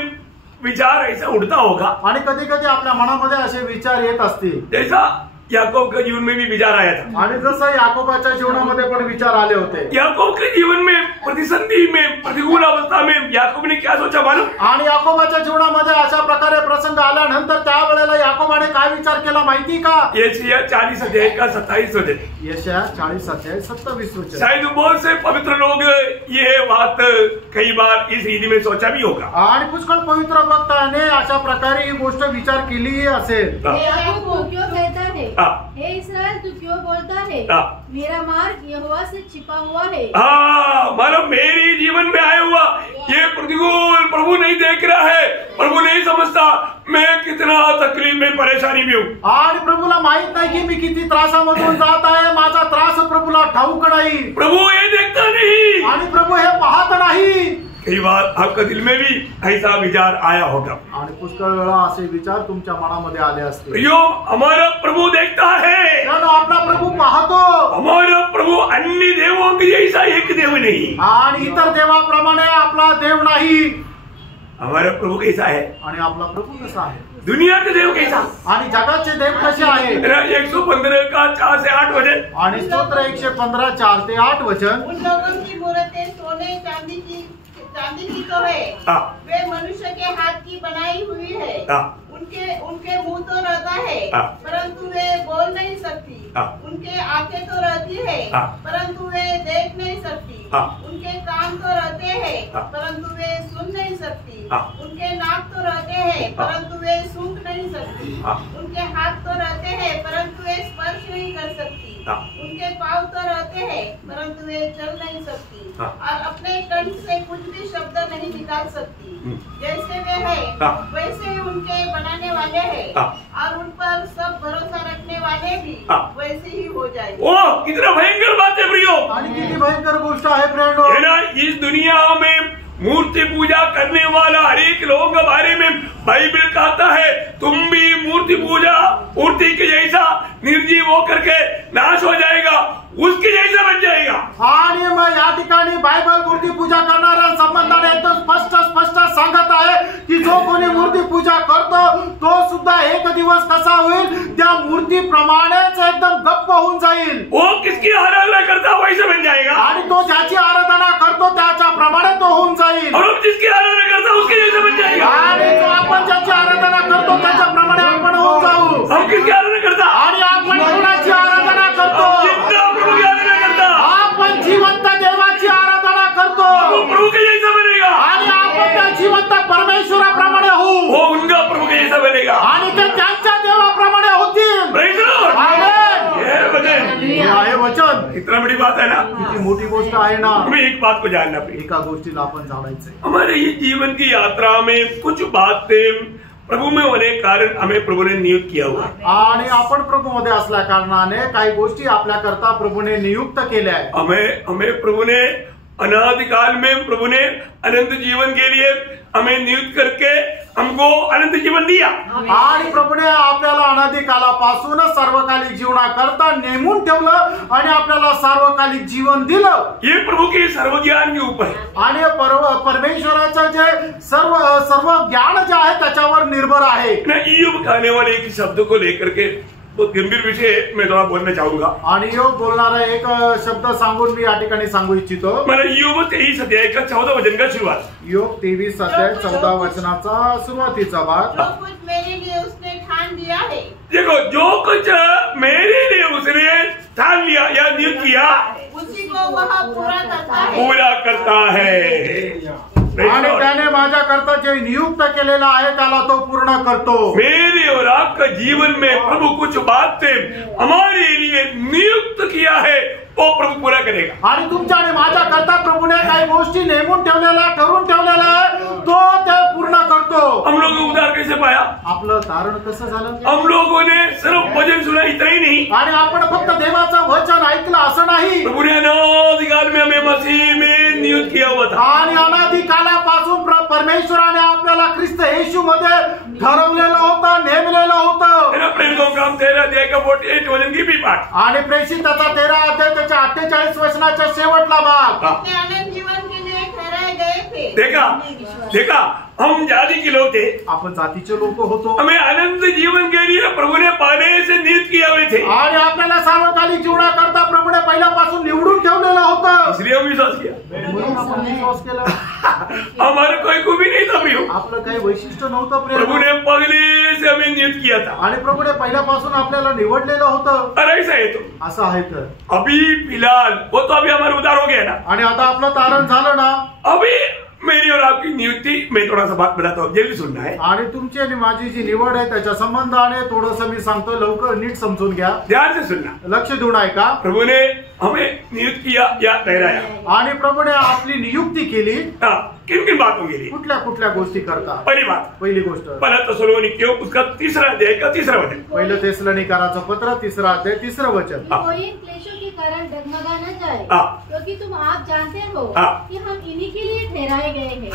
विचार ऐसा उठता होगा, आणि कधी कधी आपल्या मनामध्ये असे विचार येत असतील, जैसा याकूब के जीवन में भी विचार आया था। आणि जसं याकोबाच्या जीवनामध्ये पण विचार आले होते। याकूब के जीवन में प्रतिसंधि में, प्रतिकूल अवस्था में याकूब ने क्या सोचा मालूम? आणि याकोबाच्या जीवनामध्ये अशा प्रकारे प्रसंग आल्यानंतर त्यावेळेला याकोबाने काय विचार केला माहिती का? यशायाह 40 अध्याय का 27 वचन। यशायाह 40 अध्याय 27 वचन। शायद बहुत से पवित्र लोग ये बात कई बार इस रीति में सोचा भी होगा। आणि पुष्कळ पवित्र भक्ताने अशा प्रकारे ही गोष्ट विचार केली असेल। याकूब क्यों कहता है, हे इस्राएल तू क्यों बोलता है, मेरा मार्ग यहोवा से छिपा हुआ है। मतलब मेरे जीवन में आया हुआ ये प्रतिकूल प्रभु नहीं देख रहा है, प्रभु नहीं समझता मैं कितना तकलीफ में, परेशानी में हूँ। आणि प्रभूला माहित नाही की मी किती त्रासामधून जात आहे, माझा त्रास प्रभूला ठाऊक नाही। प्रभु ये देखता नहीं, आणि प्रभू हे पाहत नाही। कई बार आपका दिल में भी ऐसा विचार आया होगा, आणि पुष्कळ वेळा असे विचार तुमच्या मनामध्ये आले असतील। प्रियो, हमारा प्रभु देखता है, आपला प्रभू पाहतो। हमारा प्रभु अन्य देवों के जैसा एक देव नहीं, आणि इतर देवाप्रमाणे आपला देव नाही। हमारा प्रभु कैसा है? आणि आपला प्रभू कसा आहे? दुनिया के देव कैसा? आणि जगाचे देव कसे आहे? 115 का 4 से 8 वचन। आणि स्तोत्र 115 4 ते 8 वचन। उन लोगों की मूर्तें सोने चांदी की तो है, वे मनुष्य के हाथ की बनाई हुई है। उनके मुंह तो रहता है, परंतु वे बोल नहीं सकती। उनके आंखें तो रहती है, परंतु वे देख नहीं सकती। उनके कान तो रहते हैं, परंतु वे सुन नहीं सकती। उनके नाक तो रहते हैं, परंतु वे सूंघ नहीं सकती। उनके हाथ तो रहते हैं, परंतु वे स्पर्श नहीं कर सकती। उनके पाँव तो रहते हैं, परंतु वे चल नहीं सकती। और अपने कंठ से कुछ भी शब्द नहीं निकाल सकती। जैसे वे है वैसे ही उनके बनाने वाले हैं, और उन पर सब भरोसा रखने वाले भी वैसे ही हो जाएंगे। ओह, कितना भयंकर बात है प्रियो। आणि किती भयंकर गोष्ट आहे फ्रेंडो। इस दुनिया में मूर्ति पूजा करने वाला हर एक लोगों के बारे में बाइबल कहता है, तुम भी मूर्ति के जैसा निर्जीव होकर के नाश हो जाएगा, उसके जैसा बन जाएगा। आणि मग या ठिकाणी बायबल मूर्ती पूजा करणाऱ्या संबंधाने एकदम स्पष्ट सांगत आहे की जो कोणी मूर्ती पूजा करतो तो सुद्धा एक दिवस कसा होईल, त्या मूर्तीप्रमाणेच एकदम गप्प होऊन जाईल। वो किसकी आराधना करता वैसे बन जाएगा, आणि तो ज्याची आराधना करतो त्याच्या प्रमाणे तो होऊन जाईल। और हम जिसकी आराधना करता उसके जैसा बन जाएगा। आणि जो आपण ज्याची आराधना करतो त्याच्याप्रमाणे आपण होऊन जाऊ। हम किसकी आराधना करता? आणि आपण कोणाची आराधना करतो? जिंदा प्रभु की आराधना करता। आपण जिवंत देवाची आराधना करतो। प्रभु के जैसा जिवंत परमेश्वराप्रमाणे होऊ. वो उनका प्रभु के जैसा बनेगा. आणि ते त्यांच्या देवाप्रमाणे होतील. Praise the Lord. आमेन. ये वचन, हे आहे वचन. कितना बड़ी बात है ना. किती मोठी गोष्ट आहे ना. हमें एक बात को जानना पड़ेगा. एका गोष्टीला आपण जाणायचंय. हमारे ये जीवन की यात्रा में कुछ बातें प्रभु में होने के कारण हमें प्रभु ने नियुक्त किया हुआ है. आणि आपण प्रभूमध्ये असल्या कारणाने काही गोष्टी आपल्या करता प्रभूने नियुक्त केल्या आहेत. हमें प्रभु ने अनादिकाल में प्रभु ने अनंत जीवन के लिए हमें नियुक्त करके हमको अनंत जीवन दिया. आणि प्रभूने आपल्याला अनादी कालापासून सार्वकालिक जीवनाकरता नेमून ठेवलं आणि आपल्याला सार्वकालिक जीवन दिलं. ये प्रभु के सर्व ज्ञान के ऊपर है. आणि परमेश्वराचं जे सर्व ज्ञान जे आहे त्याच्यावर निर्भर आहे. मैं ईयोब कहने वाले एक शब्द को लेकर के बहुत गंभीर विषय मैं थोड़ा बोलना चाहूंगा. आणि योग बोलणारा एक शब्द सांगून मी या ठिकाणी सांगू इच्छितो. मला ईयोब 23 अध्याय का 14 वचन का शुरुआत. योग 23 अध्याय 14 वचनाचा सुरुवातीचा भाग. जो कुछ मेरे लिए उसने ठान दिया है. देखो, जो कुछ मेरे लिए उसने ठान लिया या नियुक्त किया उसी को वह पूरा करता है. पूरा करता है. आणि त्याने माझ्या करता जे नियुक्त केलेला आहे त्याला तो पूर्ण करतो. मेरे और आपका जीवन में प्रभु कुछ बातें हमारे लिए नियुक्त किया है, वो प्रभु पूरा करेगा. आणि तुमच्या आणि माझ्या करता प्रभूने काही गोष्टी नेमून ठेवलेल्या ठरवून ठेवलेल्या आहे, तो ते पूर्ण करतो. हम लोगों को उद्धार कैसे पाया? आपलं तारण कसं झालं? हम लोगों ने सिर्फ वचन सुना, इतना ही नहीं. आणि आपण फक्त देवाचं वचन ऐकलं असं नाही. प्रभु ने अनादिकाल में हमें मसीह में नियुक्त किया हुआ था. आणि अनादी कालापासून परमेश्वराने आपल्याला ख्रिस्त येशू मध्ये ठरवलेलं होतं, नेमलेलं होतं. प्रेरितों का 13 अध्याय का 48 वचन की भी पाठ. आणि प्रेषिताचा 13 अध्याय त्याच्या 48 वचनाच्या शेवटला भाग. अपने अनंत जीवन के लिए ठहराए गए थे. देखा हम जाति के लोग थे. आपण जातीचे लोक होतो. हमें अनंत जीवन के लिए प्रभु ने पहले से नियुक्त किया हुए थे. आणि आपल्याला सार्वकालिक जीवनाकरता प्रभूने पहिल्यापासून निवडून ठेवलेलं होतं. इसलिए हम विश्वास किया. म्हणून आपण विश्वास केला. हमारे कोई खूबी नहीं था प्रियो. आपलं काही वैशिष्ट्य नव्हतं प्रभु प्रेम. ने पहले से हमें नियुक्त किया था. आणि प्रभूने पहिल्यापासून आपल्याला निवडलेलं होतं. और ऐसा है तो असं आहे तर. अभी फिलहाल वो तो अभी हमारा उद्धार हो गया ना. आणि आता आपलं तारण झालं ना. अभी मेरी और आपकी नियुक्ति मैं थोड़ा सा बात बताता हूँ, जल्दी सुनना है. आणि तुमची आणि माझी जी निवड आहे त्याच्या संबंधाने थोडस मी सांगतो, लवकर नीट समजून घ्या, ध्यान से सुनना. लक्ष देऊन ऐका. प्रभु ने हमें नियुक्त किया या ठहराया. आणि प्रभूने आपली नियुक्ती केली. किन किन बातों के लिए? कुठल्या कुठल्या गोष्टी करता? पहली बात, पहिली गोष्ट, पहला तसलोनिकियों उसका 3 अध्याय का 3 वचन. पहिलं तेसलोनिकराचं पत्र 3 अध्याय 3 वचन. कोई इन क्लेशों के कारण डगमगा न जाए, क्योंकि तुम आप जानते हो कि हम इन्हीं के लिए ठहराए गए हैं.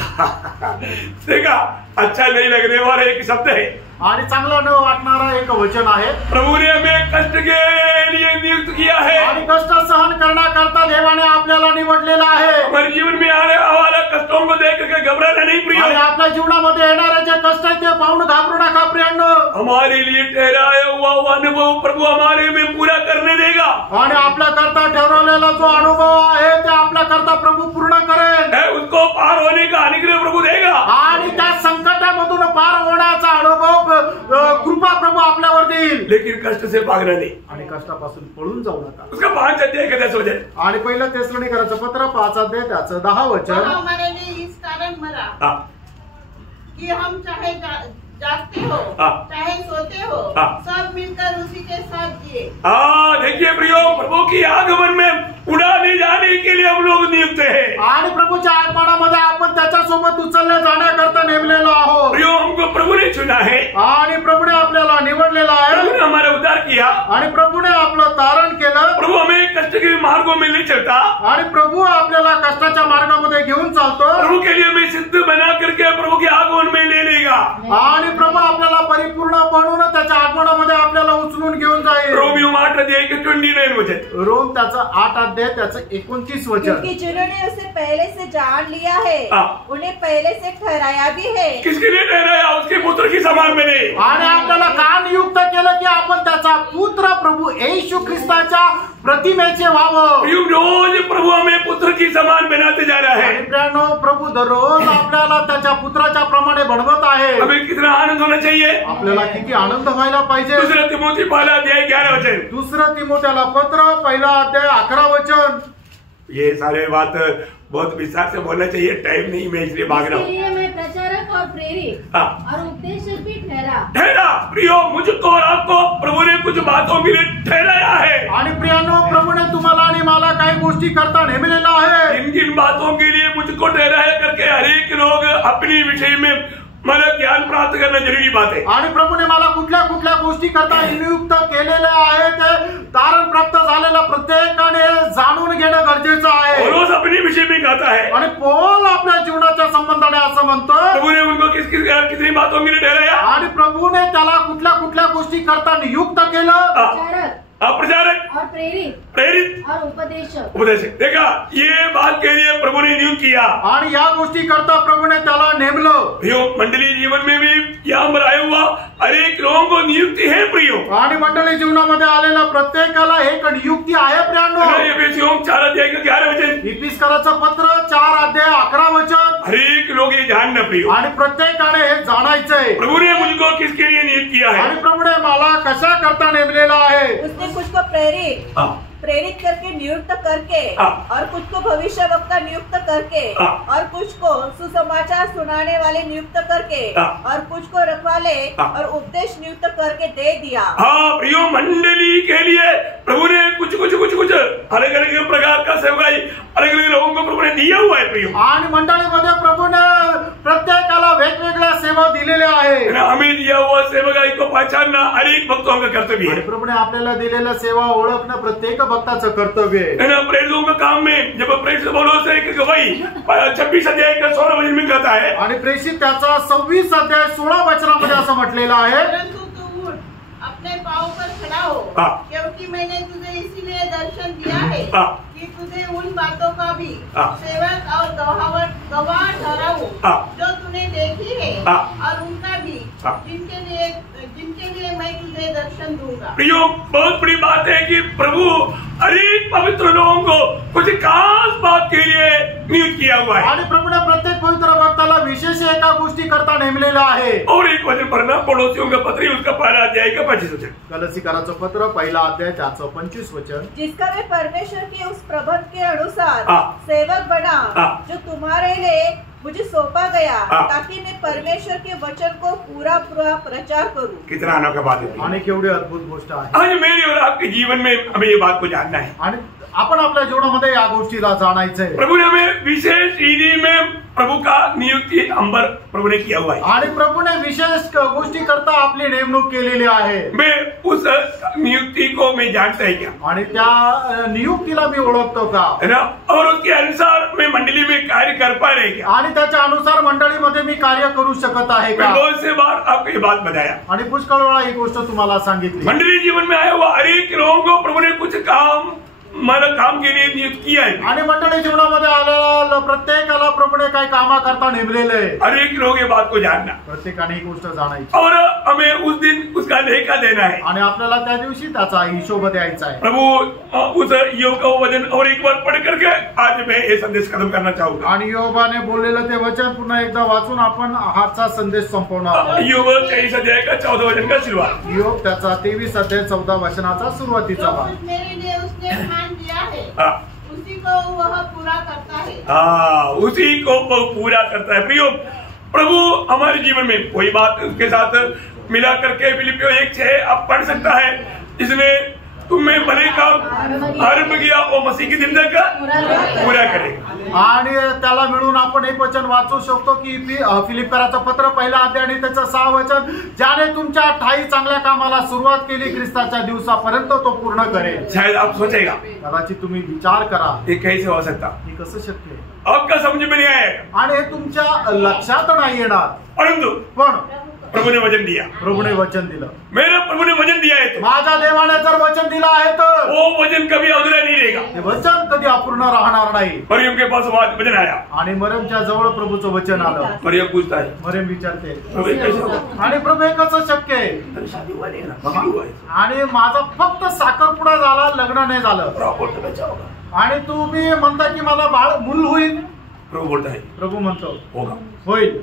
देखा, अच्छा नहीं लगने वाला एक शब्द है. आणि चांगला न वाटणारा एक वचन आहे. प्रभु ने हमें कष्ट के लिए नियुक्त किया है. आणि कष्ट सहन करण्याकरता देवाने आपल्याला निवडलेला आहे. हमारे जीवन में आने वाले कष्टों को देख करके घबराना नहीं प्रिय. आणि आपल्या जीवनामध्ये येणारे जे कष्ट आहेत ते पाहून घाबरू नका प्रियांनो. हमारे लिए ठहराया हुआ वो अनुभव प्रभु हमारे में पूरा करने देगा. आणि आपल्या करता ठरवलेला जो अनुभव आहे ते आपल्या करता प्रभु पूर्ण करेल. उसको पार होने का अनुग्रह प्रभु देगा. आणि त्या संकटामधून पार होण्याचा अनुभव कृपा प्रभु आपल्यावर देईल. लेकिन कष्ट से भागना नहीं. आणि कष्टापासून पळून जाऊ नका. उसका 5 अध्याय का 10 वचन. आणि पहिलं तेसलोनिकराचं पत्र 5 अध्याय त्याचं 10 वचन. वह हमारे लिए इस कारण मरा कि हम चाहे जागते हो चाहे सोते हो सब मिलकर उसी के साथ जिए. देखिए प्रियो, प्रभु की आगमन में उड़ाने जाने के लिए हम लोग नियुक्त हैं. आणि प्रभूच्या आगमनामध्ये आपण त्याच्यासोबत उचलले जाण्याकरता नेमलेलो आहोत. प्रियो, हमको प्रभु ने चुना है. आणि प्रभूने आपल्याला निवडलेला आहे. प्रभु ने हमारा उद्धार किया. आणि प्रभूने आपलं तारण केलं. प्रभु हमें कष्ट के मार्गों में नहीं चलता. आणि प्रभू आपल्याला कष्टाच्या मार्गामध्ये घेऊन चालतो. प्रभु के लिए हमें सिद्ध बना करके प्रभु के आगमन में ले लेगा. आणि प्रभू आपल्याला परिपूर्ण बनवून त्याच्या आगमनामध्ये आपल्याला उचलून घेऊन जाईल. रोमियो 8 अध्याय के 29 वचन. रोम त्याचं 8 अध्याय त्याचं 29 वचन. क्योंकि जिन्होंने उसे पहले से जान लिया है उन्हें पहले से ठहराया भी है. किसके लिए ठहराया? उसके पुत्र की समान बने. आणि आपल्याला का नियुक्त केलं की आपण त्याचा पुत्र प्रभू येशू ख्रिस्ताच्या प्रतिमेचे व्हावं. रोज प्रभु हमें पुत्र की समान बनाते जा रहा है. प्रभू दररोज आपल्याला त्याच्या पुत्राच्या प्रमाणे बनवत आहे. हमें कितना आनंद होना चाहिए. आपल्याला किती आनंद व्हायला पाहिजे. 2 तिमोथी 1 अध्याय 11 वचन. 2 तिमोथेला पत्र 1 अध्याय 11 वचन. ये सारे बात बहुत विस्तार से बोलना चाहिए, टाइम नहीं, मैं इसलिए भाग रहा हूँ. मैं प्रचार प्रेरित हाँ। और उपदेशक भी ठहरा। ठहरा प्रियो, मुझको और आपको प्रभु ने कुछ बातों के लिए ठहराया है। आणि प्रियांनो, प्रभूने तुम्हाला आणि मला काही गोष्टी करता नेमलेला आहे। इन किन बातों के लिए मुझको ठहराया करके हरेक लोग अपने विषय में मला ज्ञान प्राप्त करना जरूरी बात है। आणि प्रभूने मला कुठल्या कुठल्या गोष्टी करता नियुक्त केलेले आहे ते तारण प्राप्त झालेला प्रत्येकाने जाणून घेणं गरजेचं आहे। रोज अपने विषय में कहता है आणि पौल आपल्या जीवनाच्या संबंधाने असं म्हणतो, प्रभु ने उनको कितनी बातों के लिए ठहराया आणि प्रभूने त्याला कुठल्या कुठल्या गोष्टी करता नियुक्त केलं। प्रचारक प्रचारक और प्रेरित और उपदेशक। उपदेशक। देखा, ये बात के लिए प्रभु ने नियुक्त किया आणि या गोष्टी करता प्रभूने त्याला नेमलं। प्रियो, मंडली जीवन में भी यहाँ पर आया हुआ अनेक लोगों को नियुक्ति है प्रियो। आणि मंडळी जीवनामध्ये आलेल्या प्रत्येकाला एक नियुक्ती आहे प्रियांनो। एफेसियों 4:11 इफिसकराचं पत्र 4:11 हरेक लोग ये जानना प्रियो, आणि प्रत्येकाने हे जाणायचंय प्रभु ने मुझको किसके लिए नियुक्त किया है। आणि प्रभूने मला कशा करता नेमलेला आहे। उसने कुछ को प्रेरित करके नियुक्त करके और कुछ को भविष्य वक्ता नियुक्त करके और कुछ को सुसमाचार सुनाने वाले नियुक्त करके और कुछ को रखवाले और उपदेश नियुक्त करके दे दिया। हाँ प्रियो, मंडली के लिए प्रभु ने कुछ अलग अलग प्रकार का सेवकाई अलग अलग लोगों को प्रभु ने दिया हुआ है प्रियो। आणि मंडळीमध्ये प्रभूने प्रत्येकाला वेगवेगळ्या सेवा दिलेल्या आहे। हमें दिया हुआ सेवकाई को पहचानना अनेक भक्तों का कर्तव्य है। प्रभूने आपल्याला दिलेल्या सेवा ओळखणं प्रत्येक भक्ताचं कर्तव्य आहे। प्रेरितों का काम में जब प्रेरित पौलुस से एक गवाही 26:16 में कहता है, आणि प्रेषित त्याचा 26:16 असं म्हटलेलं आहे, परंतु तू उठ, अपने पाँव पर खड़ा हो, क्योंकि मैंने तुझे इसीलिए दर्शन दिया है कि तुझे उन बातों का भी सेवक और गवाह ठहराऊं जो तूने देखी है, और उनका भी जिनके लिए मैं तुझे दर्शन दूंगा। प्रियो, बहुत बड़ी बात है कि प्रभु अनेक पवित्र लोगों को कुछ खास बात के लिए नियुक्त किया हुआ है। आणि प्रभूने प्रत्येक पवित्र भक्ताला विशेष एका गोष्टी करता नेमलेला आहे। और एक वचन पढ़ना, पड़ोसियों का पत्र उसका 1 अध्याय का 25 वचन। कलसीकराचं पत्र 1 अध्याय 25 वचन। जिसका मैं परमेश्वर के उस प्रबंध के अनुसार सेवक बना जो तुम्हारे लिए मुझे सौंपा गया, ताकि मैं परमेश्वर के वचन को पूरा प्रचार करूं। कितना अनोखा बात है, आणि केवढी अद्भुत गोष्ट आहे। आज मेरे और आपके जीवन में हमें ये बात को जानना है। आणि आपण आपल्या जीवनामध्ये या गोष्टीला जाणायचंय। प्रभु ने हमें विशेष रीति में प्रभु का नियुक्ति अंबर प्रभु ने किया हुआ है। आणि प्रभूने विशेष गोष्टी करता आपली नेमणूक केलेली आहे। मैं उस नियुक्ति को मैं जानता है क्या, आणि त्या नियुक्तीला मी ओळखतो का, है ना, और उसके अनुसार मैं मंडली में कार्य कर पा रहे क्या, आणि त्याच्या अनुसार मंडळीमध्ये मी कार्य करू शकत आहे का। बहुत से बार आपको ये बात बताया, आणि पुष्कळ वेळा ही गोष्ट तुम्हाला सांगितली। मंडली जीवन में आया हुआ अनेक लोगों को प्रभु ने कुछ काम के लिए नियुक्त किया है। आणि मंडळी जीवनामध्ये आलेल्या प्रत्येकाला प्रभूने काही कामा करता नेमलेले आहे। अनेक लोग ये बात को जानना, प्रत्येकाने ही गोष्ट जाणायची, और हमें उस दिन उसका लेखा देना है। आणि आपल्याला त्या दिवशी त्याचा हिशोब द्यायचा आहे। प्रभु उस योग का वचन और एक बार पढ़ करके आज मैं ये संदेश खत्म करना चाहूंगा। आणि योबाने बोललेलं ते वचन पुन्हा एकदा वाचून आपण हाचा संदेश संपवणार आहोत। योग 23 अध्याय का 14 वचन का शुरुआत। योग त्याचा 23 अध्याय 14 वचनाचा सुरुवातीचा जो भाग। कुछ मेरे लिए उसने ठान दिया है, उसी को वह पूरा करता है। उसी को वो पूरा करता है। प्रियो, प्रभु हमारे जीवन में कोई बात उसके साथ मिला करके फिलिपियों 1:6 आप पढ़ सकता है, इसमें तुम्हें भले काम आरंभ किया वो मसीह की दिन तक पूरा करेगा। आणि त्याला मिळून आपण एक वचन वाचू शकतो की फिलिप्पियराचं पत्र 1 अध्याय आणि त्याचं 6 वचन, ज्याने तुमच्या ठाई चांगल्या कामाला सुरुवात केली ख्रिस्ताच्या दिवसापर्यंत तो पूर्ण करेल। शायद आप सोचेगा, कदाचित तुम्ही विचार करा, ये कैसे हो सकता, हे कसं शक्य आहे, आपका समझ में नहीं आएगा, आणि हे तुमच्या लक्षात नाही येणार। परंतु पण प्रभु ने वचन दिया, प्रभूने वचन दिलं, मेरा प्रभु ने वचन दिया है, तो माझ्या देवाने जर वचन दिलं आहे तर वो वचन कभी अधूरा नहीं रहेगा। ते वचन कधी अपूर्ण राहणार नाही। मरियम के पास वचन आया, आणि मरियमच्या जवळ प्रभूचं वचन आलं। मरियम पूछता है, मरियम विचारते, प्रभु ये कैसे होगा? आणि प्रभू हे कसं शक्य आहे, शादी हुआ नहीं ना, आणि माझा फक्त साखरपुडा झाला, लग्न नाही झालं, बच्चा होगा। आणि तुम्ही म्हणता की मला बाळ मूल होईल। प्रभु बोलता है, प्रभू म्हणतो होगा, होईल,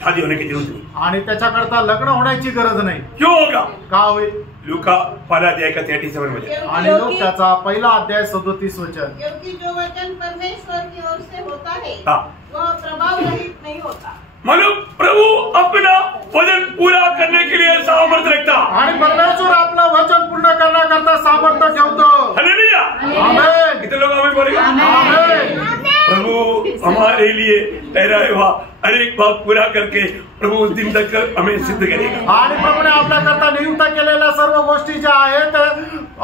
शादी होने की जरूरत नहीं। आणि त्याच्याकरता लग्न होण्याची गरज नाही। क्यों होगा? का होईल? लूका 1 अध्याय का 37 वचन। आणि लोक त्याचा 1 अध्याय 37 वचन। क्योंकि जो वचन परमेश्वर की ओर से होता है हाँ। वह प्रभाव रहित नहीं होता। मानो प्रभु अपना वचन पूरा करने के लिए सामर्थ्य रखता। आणि परमेश्वर आपलं वचन पूर्ण करण्याकरता सामर्थ्य ठेवतो। हालेलुया, आमेन। कितने लोग आमीन बोलेंगे? आमेन। प्रभु हमारे लिए ठहराया हुआ अनेक बात पूरा करके प्रभु उस दिन तक हमें सिद्ध करेगा। आणि प्रभूने आपल्याकरता नियुक्त केलेल्या सर्व गोष्टी ज्या आहेत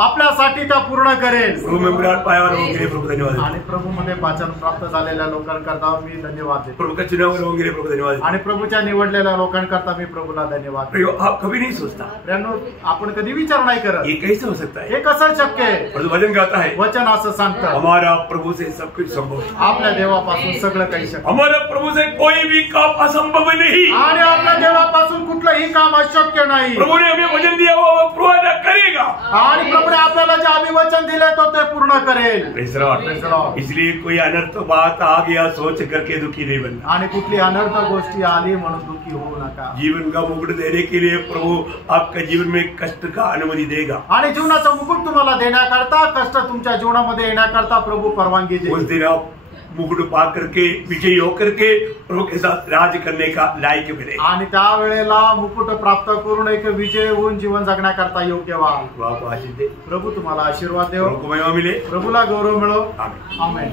आपल्यासाठी त्या पूर्ण करेल। प्रभु में मुराद पाया वालों के लिए प्रभु धन्यवाद। आणि प्रभू मध्ये वाचन प्राप्त झालेल्या लोकांकरता मी धन्यवाद देतो। प्रभु का चुनाव लोगों के लिए प्रभु धन्यवाद। आणि प्रभूच्या निवडलेल्या लोकांकरता मी प्रभूला धन्यवाद देतो। प्रभु आप कभी नहीं सोचता प्रियांनो, आपण कधी विचार नाही करत ये कैसे हो सकता है। हे कसं शक्य आहे। प्रभु वचन कहता है वचन असं सांगतं हमारा प्रभु से सब कुछ संभव है। आपल्या देवापासून सगळं काही शक्य। हमारा प्रभु से कोई भी काम असंभव नहीं। आणि आपल्या देवापासून कुठलंही काम अशक्य नाही। प्रभु ने हमें वचन दिया हुआ वो पूरा करेगा। आणि प्रभूने आपल्याला जे अभिवचन दिले तो ते पूर्ण करेल। Praise the Lord. Praise the Lord. इसलिए कोई अनर्थ बात आ गया सोच करके दुखी नहीं बनना। आणि कुठली अनर्थ गोष्टी आली म्हणून दुःखी होऊ नका। जीवन का मुकुट देने के लिए प्रभु आपका जीवन में कष्ट का अनुमति देगा। आणि जीवनाचा मुकुट तुम्हाला देण्याकरता, कष्ट तुमच्या जीवनामध्ये येण्याकरता प्रभू परवानगी उस देईल। दिन आप मुकुट पा करके विजयी होकर के प्रभु के साथ राज करने का लायक बने। आणि त्यावेळेला मुकुट प्राप्त करून एक विजय होऊन जीवन जगण्याकरता योग्य व्हाल। प्रभु आपको आशीष दे। प्रभू तुम्हाला आशीर्वाद देव। प्रभु को महिमा मिले। प्रभूला गौरव मिळो। आमीन। आमेन।